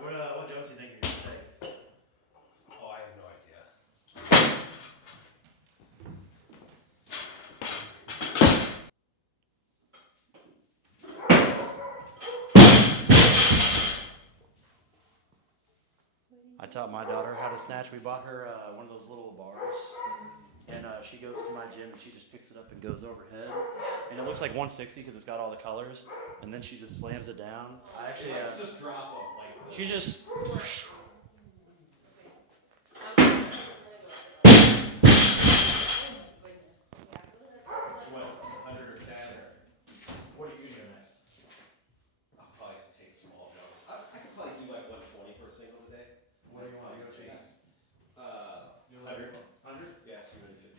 What jokes do you think you're going to take? Oh, I have no idea. I taught my daughter how to snatch. We bought her one of those little bars, and she goes to my gym and she just picks it up and goes overhead, and it looks like 160 because it's got all the colors, and then she just slams it down. I actually Just drop them. Like, she just what 100 or 10 or what are you doing next? I'll probably have to take small jumps. I could probably do like 120 for a single today. What do you want to go to next? 100. 100? Yeah, so maybe 50.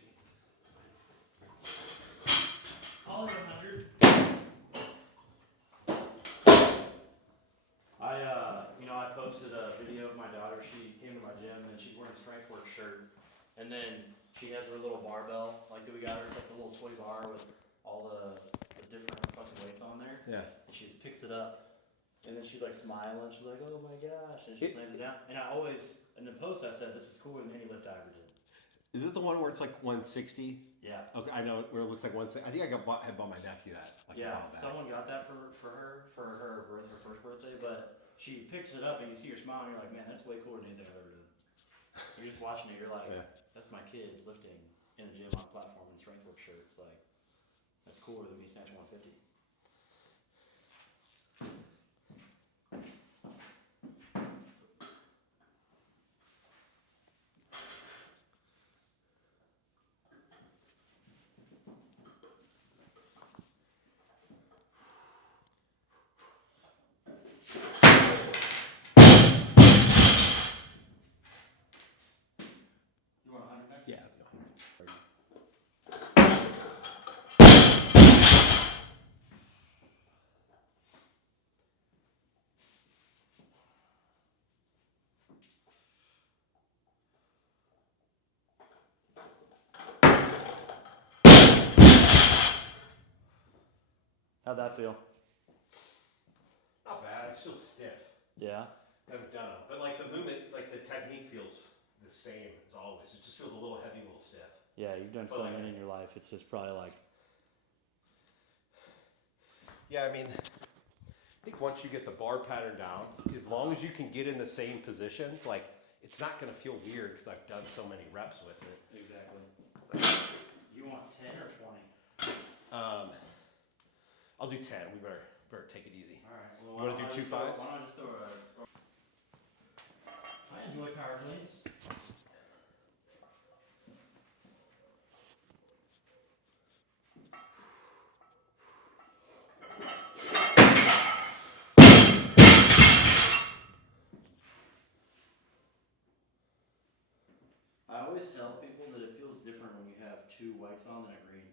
I'll hit 100. I posted a video of my daughter. She came to my gym and she's wearing a strength work shirt. And then she has her little barbell, like that we got her. It's like the little toy bar with all the different fucking weights on there. Yeah. And she just picks it up. And then she's like smiling. She's like, oh my gosh. And she slams it down. And I always, in the post, I said, this is cooler than any lift I ever did. Is it the one where it's like 160? Yeah. Okay, I know where it looks like 160. I think I had bought my nephew that like a Yeah, while back. someone got that for her first birthday, but she picks it up and you see her smile and you're like, man, that's way cooler than anything I've ever done. You're just watching it, you're like, Yeah. that's my kid lifting in a gym on a platform in strength work shirt. It's like, that's cooler than me snatching 150. How'd that feel? Not bad. It's still stiff. Yeah. I haven't done them, but like the movement, like the technique feels the same as always. It just feels a little heavy, a little stiff. Yeah, you've done so many in your life. It's just probably like. Yeah, I mean, I think once you get the bar pattern down, as long as you can get in the same positions, like it's not going to feel weird because I've done so many reps with it. Exactly. You want 10 or 20? I'll do 10. We better take it easy. All right. Well, You want to do 2 5s? Why don't I just throw I enjoy power cleans. I always tell people that it feels different when you have 2 whites on than a green.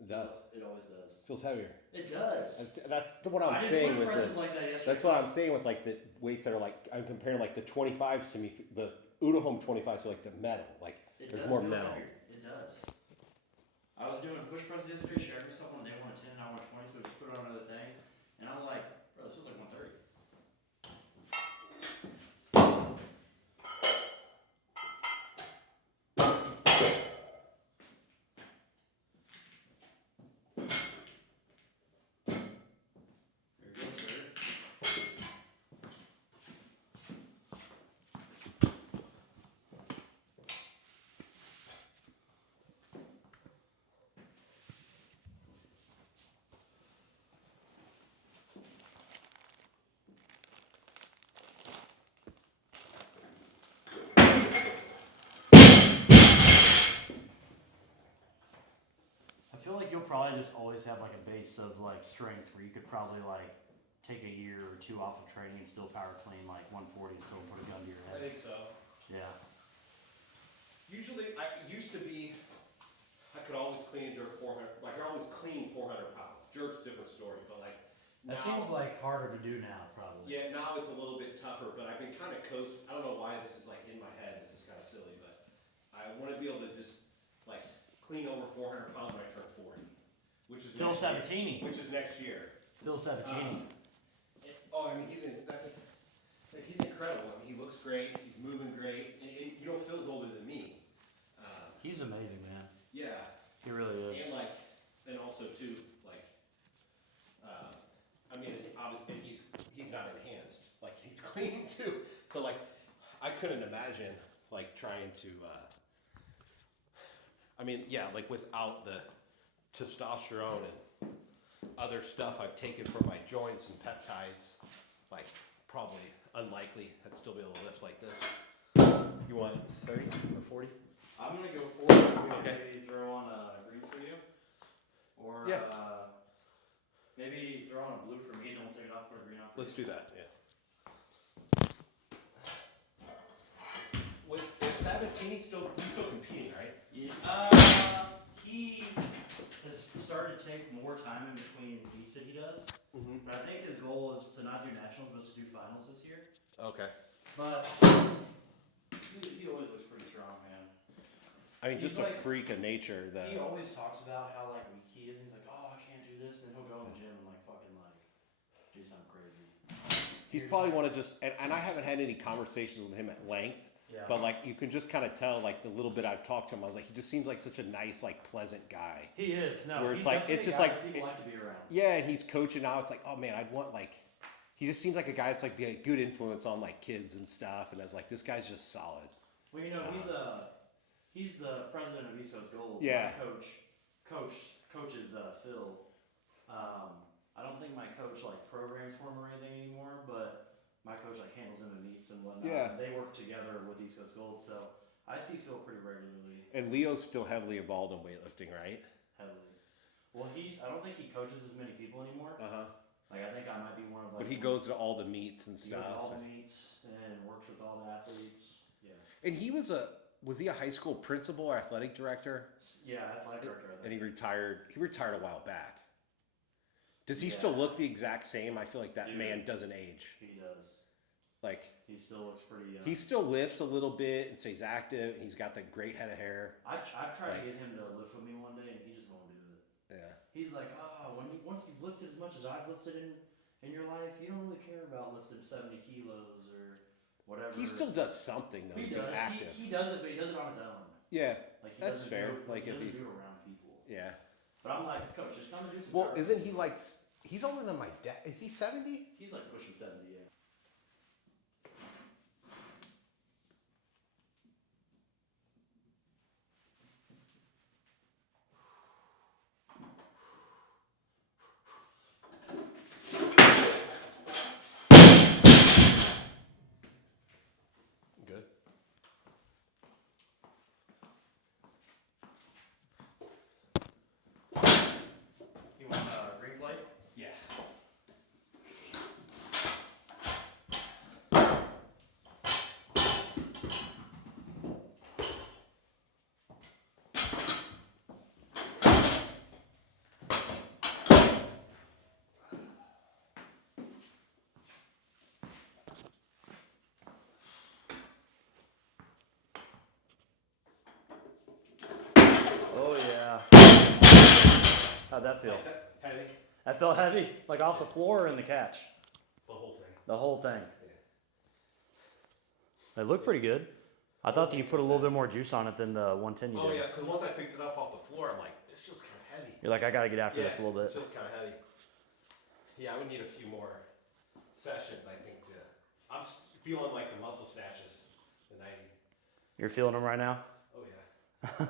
It does. It always does. Feels heavier. It does. That's what I'm I did saying push with presses the. like that yesterday. That's what I'm saying with like the weights that are like I'm comparing like the 25s to me. The Udo Home 25s to like the metal. Like It there's does more feel metal. heavier. It does. I was doing a push press yesterday, sharing with someone, they want a 10 and I want a 20, so just put it on another thing. And I'm like, bro, this feels like 130. There you go, sir. I feel like you'll probably just always have like a base of like strength where you could probably like take a year or 2 off of training and still power clean like 140 and still put a gun to your I head. think so. Yeah. Usually, it used to be, I could always clean a jerk 400. Like I always clean 400 pounds. Jerk's a different story, but like That seems like harder to do now, probably. Yeah, now it's a little bit tougher, but I've been kind of coast. I don't know why this is like in my head. This is kind of silly, but I want to be able to just like clean over 400 pounds when I turn 40, which is Phil next year. Sabatini. Which is next year. Phil Sabatini. Oh, I mean, he's incredible. I mean, he looks great. He's moving great, and you know, Phil's older than me. He's amazing, man. Yeah. He really is. And like, and also too, like, I mean, obviously he's not enhanced. Like he's clean too. So like, I couldn't imagine like trying to. I mean, yeah, like without the testosterone and other stuff I've taken for my joints and peptides, like probably unlikely I'd still be able to lift like this. You want 30 or 40? I'm gonna go 40. Okay. Maybe throw on a green for you, or Yeah. maybe throw on a blue for me, and then we'll take it off, put a green on for Let's you. do that. Yeah. Is Sabatini still competing, right? Yeah. He has started to take more time in between meets that he does. Mm-hmm. But I think his goal is to not do nationals, but to do finals this year. Okay. But he always looks pretty strong, man. I mean, He's just a like- freak of nature. That He always talks about how like weak he is. He's like, oh, I can't do this, and then he'll go in the gym and like fucking like do something crazy. he's probably want to just, and I haven't had any conversations with him at length. Yeah. But like you can just kind of tell, like the little bit I've talked to him, I was like, he just seems like such a nice, like pleasant guy. He is. No. Where he's it's like- definitely it's a just guy like- that people like to be around. Yeah, and he's coaching now. It's like, oh man, I'd want like, he just seems like a guy that's like be a good influence on like kids and stuff. And I was like, this guy's just solid. Well, you know, he's the president of East Coast Gold. Yeah. My coaches Phil. I don't think my coach like programs for him or anything anymore, but my coach like handles him in meets and whatnot. Yeah. They work together with East Coast Gold, so I see Phil pretty regularly. And Leo's still heavily involved in weightlifting, right? Heavily. Well, I don't think he coaches as many people anymore. Uh huh. Like I think I might be one of like. But he goes to all the meets and He goes to stuff. all the meets and works with all the athletes. Yeah. And he was he a high school principal or athletic director? Yeah, athletic director. I think. And he retired a while back. Does he Yeah. still look the exact same? I feel like that Dude. man doesn't age. He does. Like He still looks pretty young. he still lifts a little bit and stays active. And he's got the great head of hair. I've tried like- to get him to lift with me one day, and he just won't do it. Yeah. he's like, once you've lifted as much as I've lifted in your life, you don't really care about lifting 70 kilos or whatever. He still does something though. He to does. Be active. He does it, but he does it on his own. Yeah, Like he that's doesn't fair. Do it, Like he if doesn't he's do it around people. yeah. But I'm like, coach, just come and do some. Well, cardio. isn't he like? He's older than my dad. Is he 70? He's like pushing 70. Yeah. Good. You want a green plate? Yeah. Oh yeah. How'd that feel? Like that? Heavy. That felt heavy, like off the floor or in the catch? The whole thing. The whole thing. Yeah. It looked pretty good. I thought that you put a little bit more juice on it than the 110 you Oh did. yeah, because once I picked it up off the floor, I'm like, this feels kind of heavy. You're like, I gotta get after this a little It bit. feels kind of heavy. Yeah, I would need a few more sessions, I think. I'm feeling like the muscle snatches, the 90. You're feeling them right now? Oh yeah.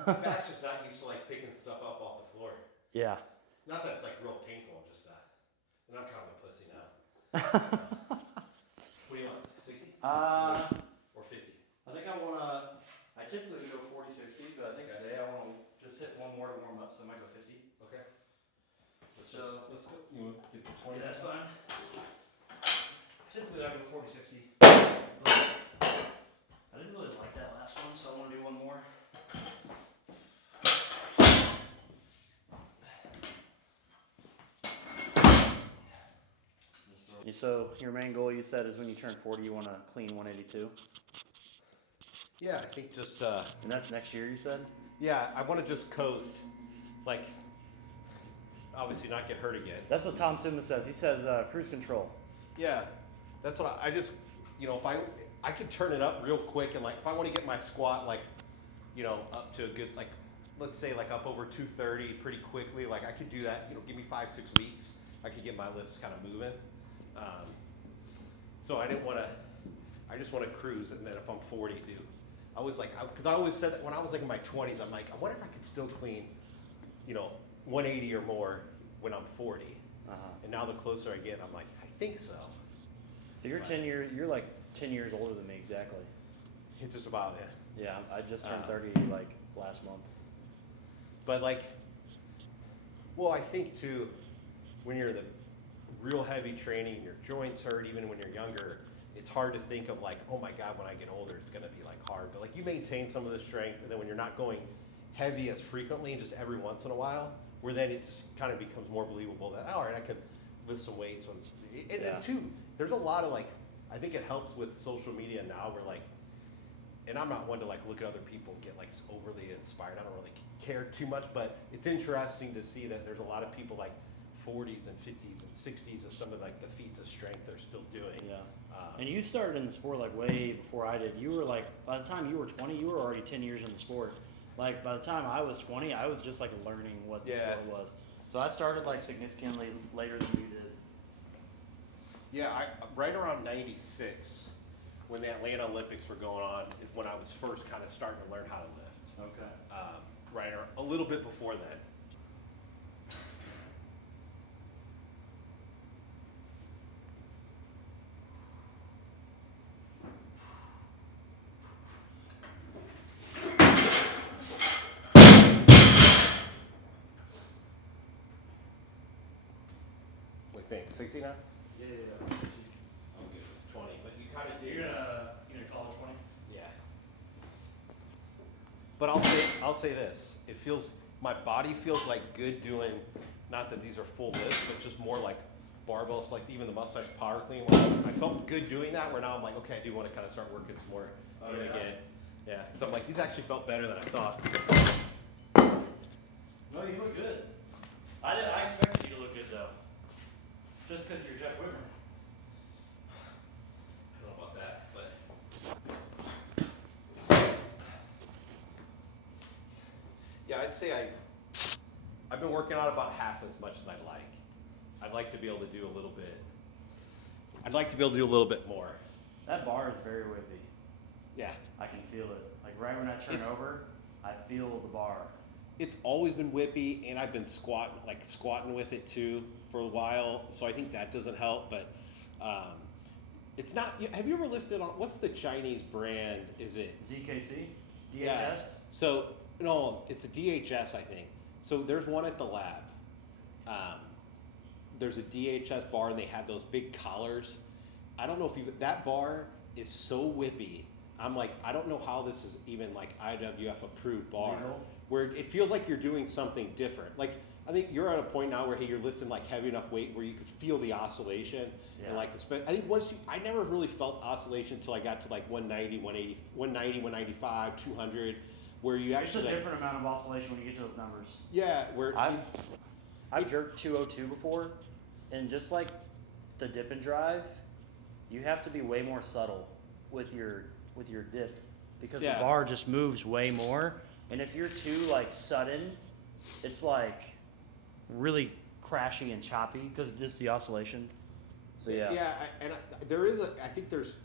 My back's just not used to like picking stuff up off the floor. Yeah. Not that it's like real painful, I'm just and I'm kind of a pussy now. What do you want? 60? Or 50? I think I typically go 40, 60, but I think Okay. today I want to just hit one more to warm up, so I might go 50. Okay. Let's go. You want to do 20? Yeah, that's fine. Typically I go 40, 60. I didn't really like that last one, so I want to do one more. So your main goal, you said, is when you turn 40, you want to clean 182? Yeah, I think just, And that's next year, you said? yeah, I want to just coast. Like, obviously not get hurt again. That's what Tom Summa says. He says cruise control. Yeah, that's what I just, if I could turn it up real quick and like, if I want to get my squat like, up to a good, like, let's say like up over 230 pretty quickly, like I could do that, give me 5-6 weeks. I could get my lifts kind of moving. So I just want to cruise, and then if I'm 40, dude, I was like, because I always said that when I was like in my 20s, I'm like, I wonder if I could still clean, 180 or more when I'm 40. And now the closer I get, I'm like, I think so. So you're you're like 10 years older than me, exactly. Just about, yeah. Yeah, I just turned 30 like last month. But like, well, I think too, when you're the real heavy training, your joints hurt even when you're younger, it's hard to think of like, oh my God, when I get older, it's gonna be like hard. But like you maintain some of the strength, and then when you're not going heavy as frequently, just every once in a while, where then it's kind of becomes more believable that, all right, I can lift some weights. And two, there's a lot of like, I think it helps with social media now where like, and I'm not one to like look at other people get like overly inspired. I don't really care too much, but it's interesting to see that there's a lot of people like 40s and 50s and 60s of some of like the feats of strength they're still doing. Yeah. And you started in the sport like way before I did. You were like, by the time you were 20, you were already 10 years in the sport. Like by the time I was 20, I was just like learning what the sport was. So I started like significantly later than you did. Yeah, right around 96, when the Atlanta Olympics were going on, is when I was first kind of starting to learn how to lift. Okay. Right, or a little bit before then. What do you think, 60 now? Yeah. I'm good with 20, but you kind of do. You're gonna college 20? Yeah. But I'll say this. It feels, my body feels like good doing, not that these are full lifts, but just more like barbells, like even the muscle size power clean one. I felt good doing that, where now I'm like, okay, I do want to kind of start working some more again. Yeah, because I'm like, these actually felt better than I thought. No, you look good. I expected you to look good though. Just because you're Jeff Wittmer. I don't know about that, but yeah, I'd say I've been working out about half as much as I'd like. I'd like to be able to do a little bit. I'd like to be able to do a little bit more. That bar is very whippy. Yeah. I can feel it. Like right when I turn over, I feel the bar. It's always been whippy, and I've been squatting with it too for a while. So I think that doesn't help. But it's not. Have you ever lifted on? What's the Chinese brand? Is it ZKC? DHS? Yes. So no, it's a DHS, I think. So there's one at the lab. There's a DHS bar, and they have those big collars. I don't know if that bar is so whippy. I'm like, I don't know how this is even like IWF approved bar, where it feels like you're doing something different. Like I think you're at a point now where hey, you're lifting like heavy enough weight where you could feel the oscillation. Yeah. And like I think I never really felt oscillation until I got to like 190, 180, 190, 195, 200, where you actually There's a different amount of oscillation when you get to those numbers. Yeah, where I've jerked 202 before, and just like the dip and drive, you have to be way more subtle with your dip because the bar just moves way more. And if you're too like sudden, it's like really crashy and choppy because of just the oscillation. So yeah. Yeah, I think there's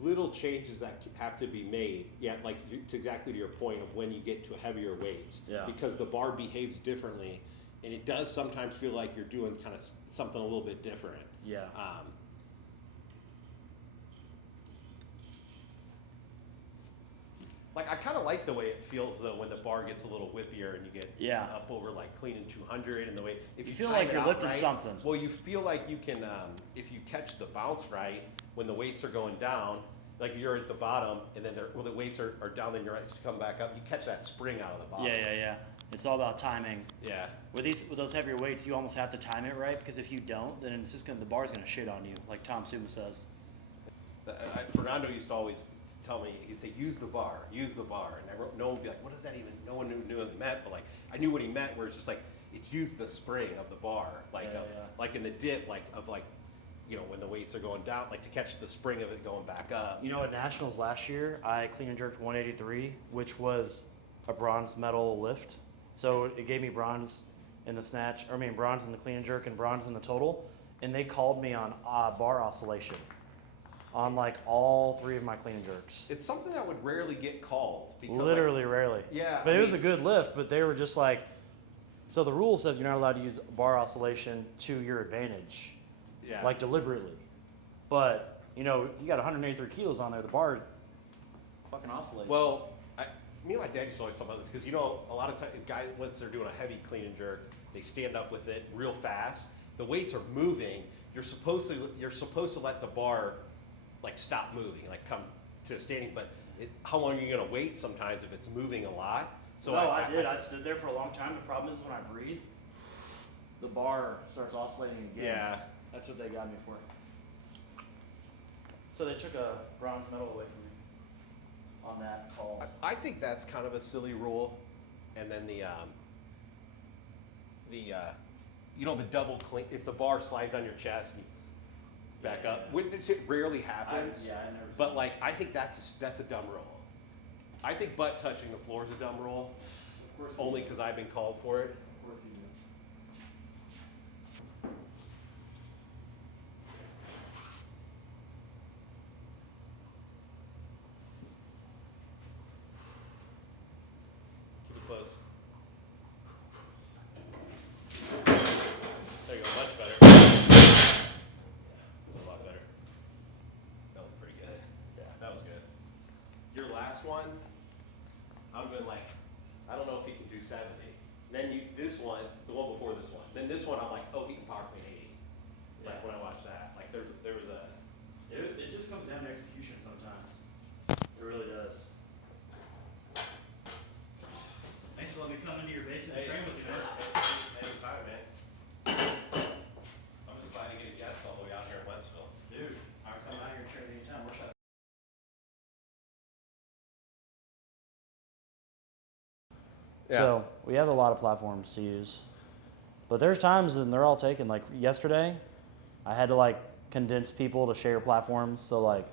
little changes that have to be made. Yeah, like exactly to your point of when you get to heavier weights. Yeah. Because the bar behaves differently, and it does sometimes feel like you're doing kind of something a little bit different. Yeah. Like I kind of like the way it feels though when the bar gets a little whippier and you get up over like clean and 200 and the way if you feel time like it you're out lifting right, something. Well, you feel like you can if you catch the bounce right when the weights are going down, like you're at the bottom and then the weights are down, then you're right to come back up. You catch that spring out of the bottom. Yeah. It's all about timing. Yeah. With those heavier weights, you almost have to time it right because if you don't, then it's just the bar's gonna shit on you, like Summa says. Fernando used to always tell me, he'd say, use the bar, and no one would be like, what does that even? No one knew what he meant, but like I knew what he meant, where it's just like it's use the spring of the bar, like in the dip, like when the weights are going down, like to catch the spring of it going back up. You know, at Nationals last year, I clean and jerked 183, which was a bronze medal lift. So it gave me bronze in the snatch, bronze in the clean and jerk and bronze in the total. And they called me on bar oscillation on like all three of my clean and jerks. It's something that would rarely get called. Because literally rarely. Yeah. But it was a good lift, but they were just like, so the rule says you're not allowed to use bar oscillation to your advantage. Yeah. Like deliberately. But, you got 183 kilos on there, the bar fucking oscillates. Well, me and my dad used to always talk about this because a lot of times guys, once they're doing a heavy clean and jerk, they stand up with it real fast. The weights are moving. You're supposed to let the bar like stop moving, like come to a standing. But how long are you gonna wait? Sometimes if it's moving a lot. So I did. I stood there for a long time. The problem is when I breathe, the bar starts oscillating again. Yeah. That's what they got me for. So they took a bronze medal away from me on that call. I think that's kind of a silly rule. And then the double clean, if the bar slides on your chest and you back up, which it rarely happens. I never but like I think that's a dumb rule. I think butt touching the floor is a dumb rule. Of course. Only because I've been called for it. Of course you do. Keep it close. There you go, much better. A lot better. That was pretty good. Yeah, that was good. Your last one, I would have been like, I don't know if he can do 70. Then this one, the one before this one. Then this one, I'm like, oh, he can power clean 80. Like when I watched that, like there was a. It just comes down to execution sometimes. It really does. Thanks for letting me come into your basement and train with you, man. Anytime, man. I'm just glad to get a guest all the way out here in Wentzville. Dude, I'll come out here and train anytime. We're shut. Yeah. So we have a lot of platforms to use. But there's times and they're all taken. Like yesterday, I had to like condense people to share platforms, so like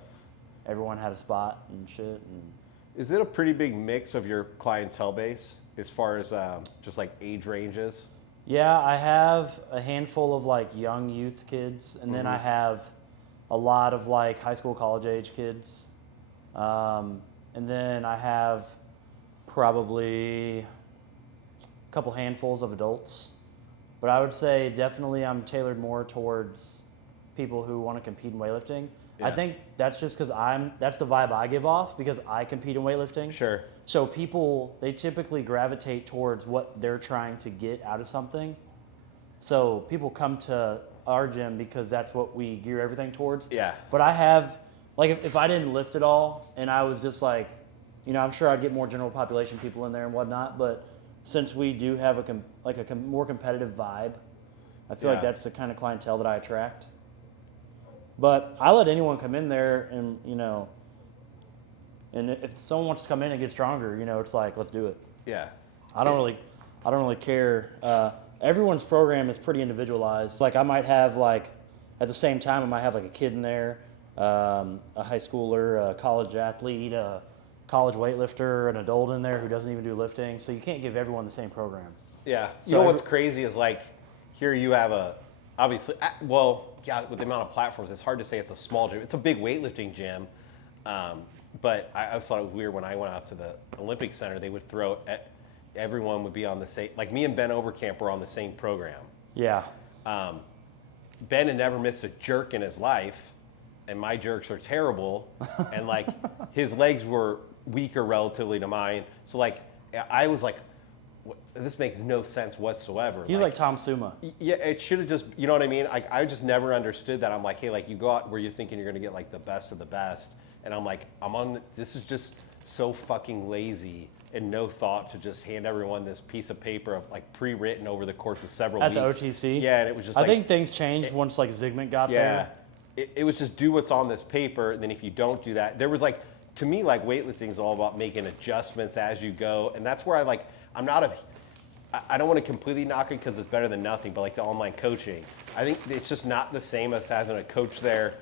everyone had a spot and shit. And Is it a pretty big mix of your clientele base as far as just like age ranges? yeah, I have a handful of like young youth kids, and then I have a lot of like high school, college age kids. And then I have probably a couple handfuls of adults. But I would say definitely I'm tailored more towards people who want to compete in weightlifting. I Yeah. think that's just because that's the vibe I give off because I compete in weightlifting. Sure. So people, they typically gravitate towards what they're trying to get out of something. So people come to our gym because that's what we gear everything towards. Yeah. But I have, like, if I didn't lift at all and I was just like, you know, I'm sure I'd get more general population people in there and whatnot. But since we do have a more competitive vibe, I feel like Yeah. that's the kind of clientele that I attract. But I let anyone come in there and, you know, and if someone wants to come in and get stronger, you know, it's like, let's do it. Yeah. I don't really care. Everyone's program is pretty individualized. Like I might have like, at the same time, I might have like a kid in there, a high schooler, a college athlete, a college weightlifter, an adult in there who doesn't even do lifting. So you can't give everyone the same program. Yeah. You So know what's crazy is like, here you have obviously, well, yeah, with the amount of platforms, it's hard to say it's a small gym. It's a big weightlifting gym. But I always thought it was weird when I went out to the Olympic Center, they would everyone would be on the same, like me and Benn Overkamp were on the same program. Yeah. Ben had never missed a jerk in his life, and my jerks are terrible. And like his legs were weaker relatively to mine. So like I was like, this makes no sense whatsoever. He's like Tom Summa. Yeah, it should have just, you know what I mean? I just never understood that. I'm like, hey, like you go out where you're thinking you're gonna get like the best of the best. And I'm like, this is just so fucking lazy and no thought to just hand everyone this piece of paper of like pre-written over the course of several At weeks. the OTC? Yeah, and it was just I like, think things changed once like Zygmunt got yeah, there. it was just do what's on this paper. And then if you don't do that, there was like, to me, like weightlifting is all about making adjustments as you go. And that's where I don't want to completely knock it because it's better than nothing, but like the online coaching, I think it's just not the same as having a coach there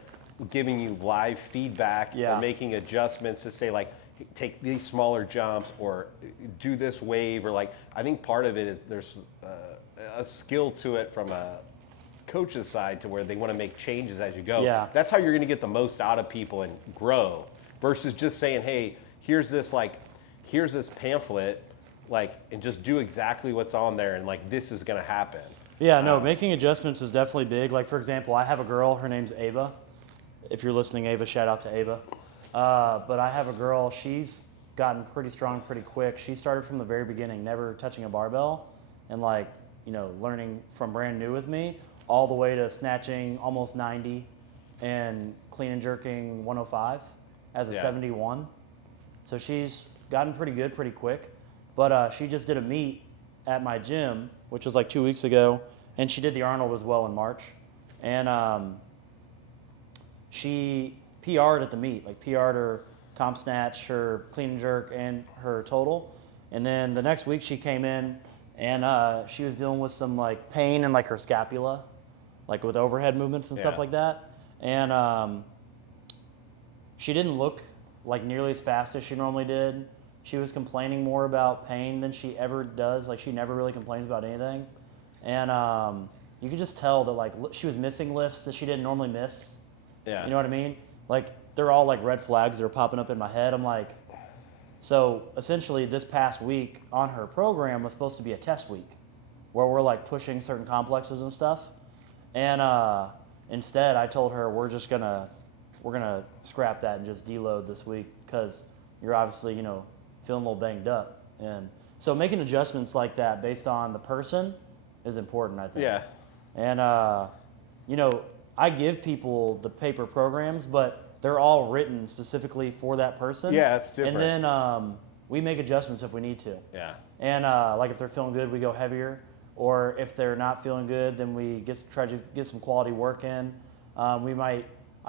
giving you live feedback or making adjustments to say like, take these smaller jumps or do this wave, or like, I think part of it is there's a skill to it from a coach's side to where they want to make changes as you go. Yeah. That's how you're going to get the most out of people and grow versus just saying, hey, here's this pamphlet, like, and just do exactly what's on there and like, this is going to happen. Yeah, no, making adjustments is definitely big. Like, for example, I have a girl, her name's Ava. If you're listening, Ava, shout out to Ava. But I have a girl, she's gotten pretty strong pretty quick. She started from the very beginning, never touching a barbell, and like, you know, learning from brand new with me, all the way to snatching almost 90 and clean and jerking 105 as a 71. So she's gotten pretty good pretty quick. But she just did a meet at my gym, which was like 2 weeks ago, and she did the Arnold as well in March. And she PR'd at the meet, like PR'd her comp snatch, her clean and jerk, and her total. And then the next week she came in and she was dealing with some like pain in like her scapula, like with overhead movements and stuff like that. And she didn't look like nearly as fast as she normally did. She was complaining more about pain than she ever does. Like she never really complains about anything. And you could just tell that like she was missing lifts that she didn't normally miss. Yeah. You know what I mean? Like they're all like red flags that are popping up in my head. I'm like, so essentially this past week on her program was supposed to be a test week where we're like pushing certain complexes and stuff. And instead I told her we're gonna scrap that and just deload this week because you're obviously, you know, feeling a little banged up. And so making adjustments like that based on the person is important, I think. Yeah. And, you know, I give people the paper programs, but they're all written specifically for that person. Yeah, it's different. And then we make adjustments if we need to. Yeah. And like if they're feeling good, we go heavier. Or if they're not feeling good, then we try to get some quality work in. I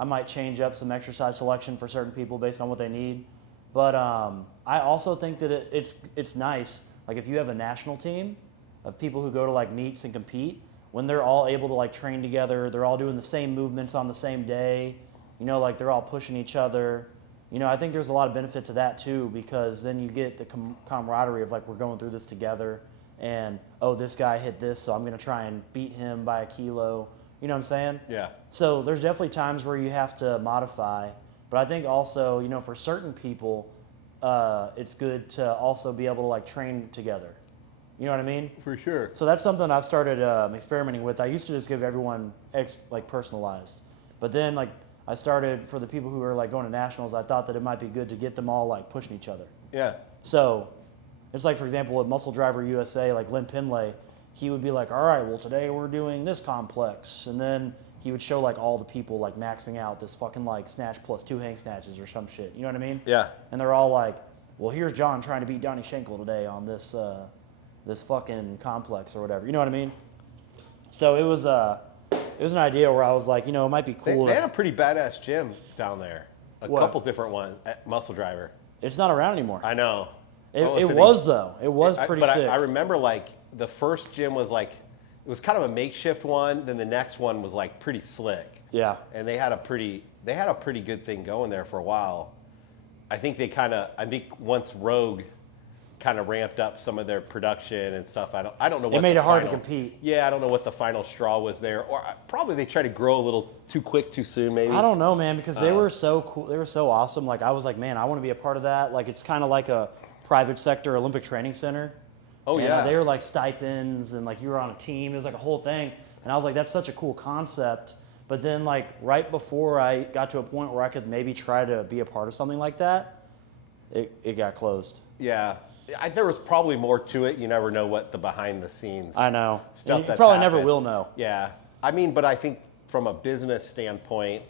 might change up some exercise selection for certain people based on what they need. But I also think that it's nice. Like if you have a national team of people who go to like meets and compete, when they're all able to like train together, they're all doing the same movements on the same day, you know, like they're all pushing each other. You know, I think there's a lot of benefit to that too, because then you get the camaraderie of like, we're going through this together, and oh, this guy hit this, so I'm going to try and beat him by a kilo. You know what I'm saying? Yeah. So there's definitely times where you have to modify, but I think also, you know, for certain people, it's good to also be able to like train together. You know what I mean? For sure. So that's something I've started experimenting with. I used to just give everyone like personalized, but then like I started for the people who are like going to nationals. I thought that it might be good to get them all like pushing each other. Yeah. So it's like, for example, at Muscle Driver USA, like Lynn Pinlay, he would be like, all right, well today we're doing this complex, and then he would show like all the people like maxing out this fucking like snatch plus 2 hang snatches or some shit. You know what I mean? Yeah. And they're all like, well, here's John trying to beat Donnie Schenkel today on this this fucking complex or whatever. You know what I mean? So it was an idea where I was like, you know, it might be cool. They had a pretty badass gym down there. A What? couple different ones at Muscle Driver. It's not around anymore. I know. It was though. It was pretty but sick. I remember like the first gym was like, it was kind of a makeshift one. Then the next one was like pretty slick. Yeah. And they had a pretty good thing going there for a while. I think once Rogue kind of ramped up some of their production and stuff. I don't know. It made it hard to compete. Yeah, I don't know what the final straw was there, or probably they tried to grow a little too quick, too soon, maybe. I don't know, man, because they were so cool. They were so awesome. Like I was like, man, I want to be a part of that. Like it's kind of like a private sector Olympic training center. Oh, and, yeah. They were like stipends, and like you were on a team. It was like a whole thing. And I was like, that's such a cool concept. But then like right before I got to a point where I could maybe try to be a part of something like that, it got closed. Yeah. There was probably more to it. You never know what the behind the scenes. I know. Stuff You that's probably never happened. will know. Yeah. I mean, but I think from a business standpoint,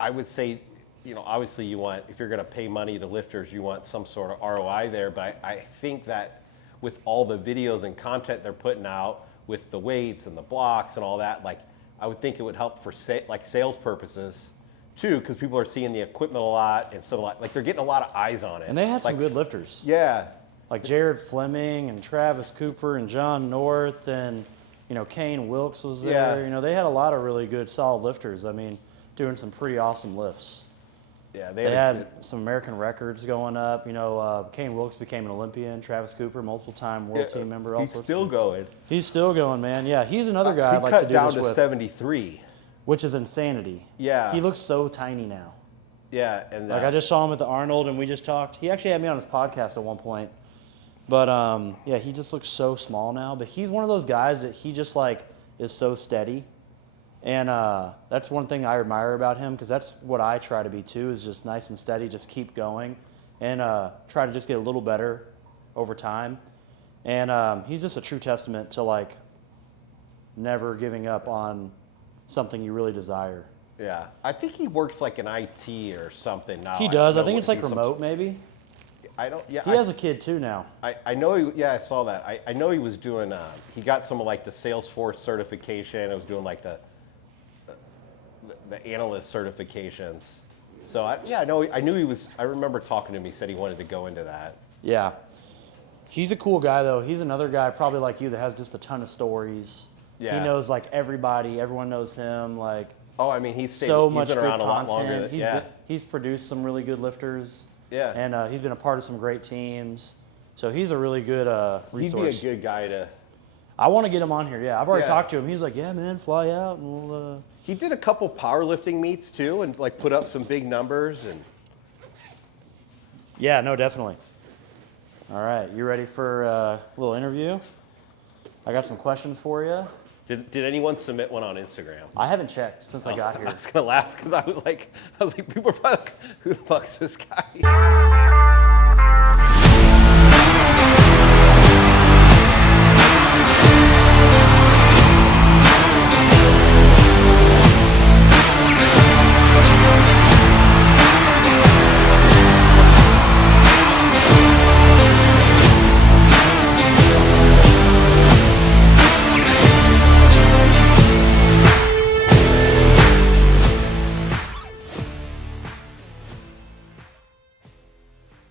I would say, you know, obviously you want, if you're going to pay money to lifters, you want some sort of ROI there. But I think that with all the videos and content they're putting out with the weights and the blocks and all that, like I would think it would help for sales purposes too, because people are seeing the equipment a lot, and so like they're getting a lot of eyes on it. And they had like, some good lifters. Yeah. Like Jared Fleming and Travis Cooper and John North and, you know, Kane Wilkes was there. Yeah. You know, they had a lot of really good, solid lifters. I mean, doing some pretty awesome lifts. Yeah, They had some American records going up. You know, Kane Wilkes became an Olympian. Travis Cooper, multiple-time world team member. He's still going. He's still going, man. Yeah, he's another guy I'd like to do down this to with. 73. Which is insanity. Yeah. He looks so tiny now. Yeah, and Like I just saw him at the Arnold, and we just talked. He actually had me on his podcast at one point. But yeah, he just looks so small now. But he's one of those guys that he just like is so steady, and that's one thing I admire about him, because that's what I try to be too. Is just nice and steady, just keep going, and try to just get a little better over time. And he's just a true testament to like never giving up on something you really desire. Yeah, I think he works like in IT or something now. He does. I think it's like remote, maybe. I don't. Yeah, He has a kid too now. I know. Yeah, I saw that. I know he was doing. He got some of like the Salesforce certification. I was doing like the analyst certifications. So I know. I knew he was. I remember talking to him. He said he wanted to go into that. Yeah. He's a cool guy though. He's another guy probably like you that has just a ton of stories. Yeah. He knows like everybody. Everyone knows him. Like Oh, I mean, he's much been good around a lot longer. content. He's produced some really good lifters. Yeah. And he's been a part of some great teams. So he's a really good resource. He'd be a good guy to. I want to get him on here. Yeah, I've already Yeah. talked to him. He's like, yeah, man, fly out and we'll. He did a couple powerlifting meets too, and like put up some big numbers. And Yeah, no, definitely. All right, you ready for a little interview? I got some questions for you. did anyone submit one on Instagram? I haven't checked since I got I here. was gonna laugh because I was like, people are probably like, who the fuck's this guy?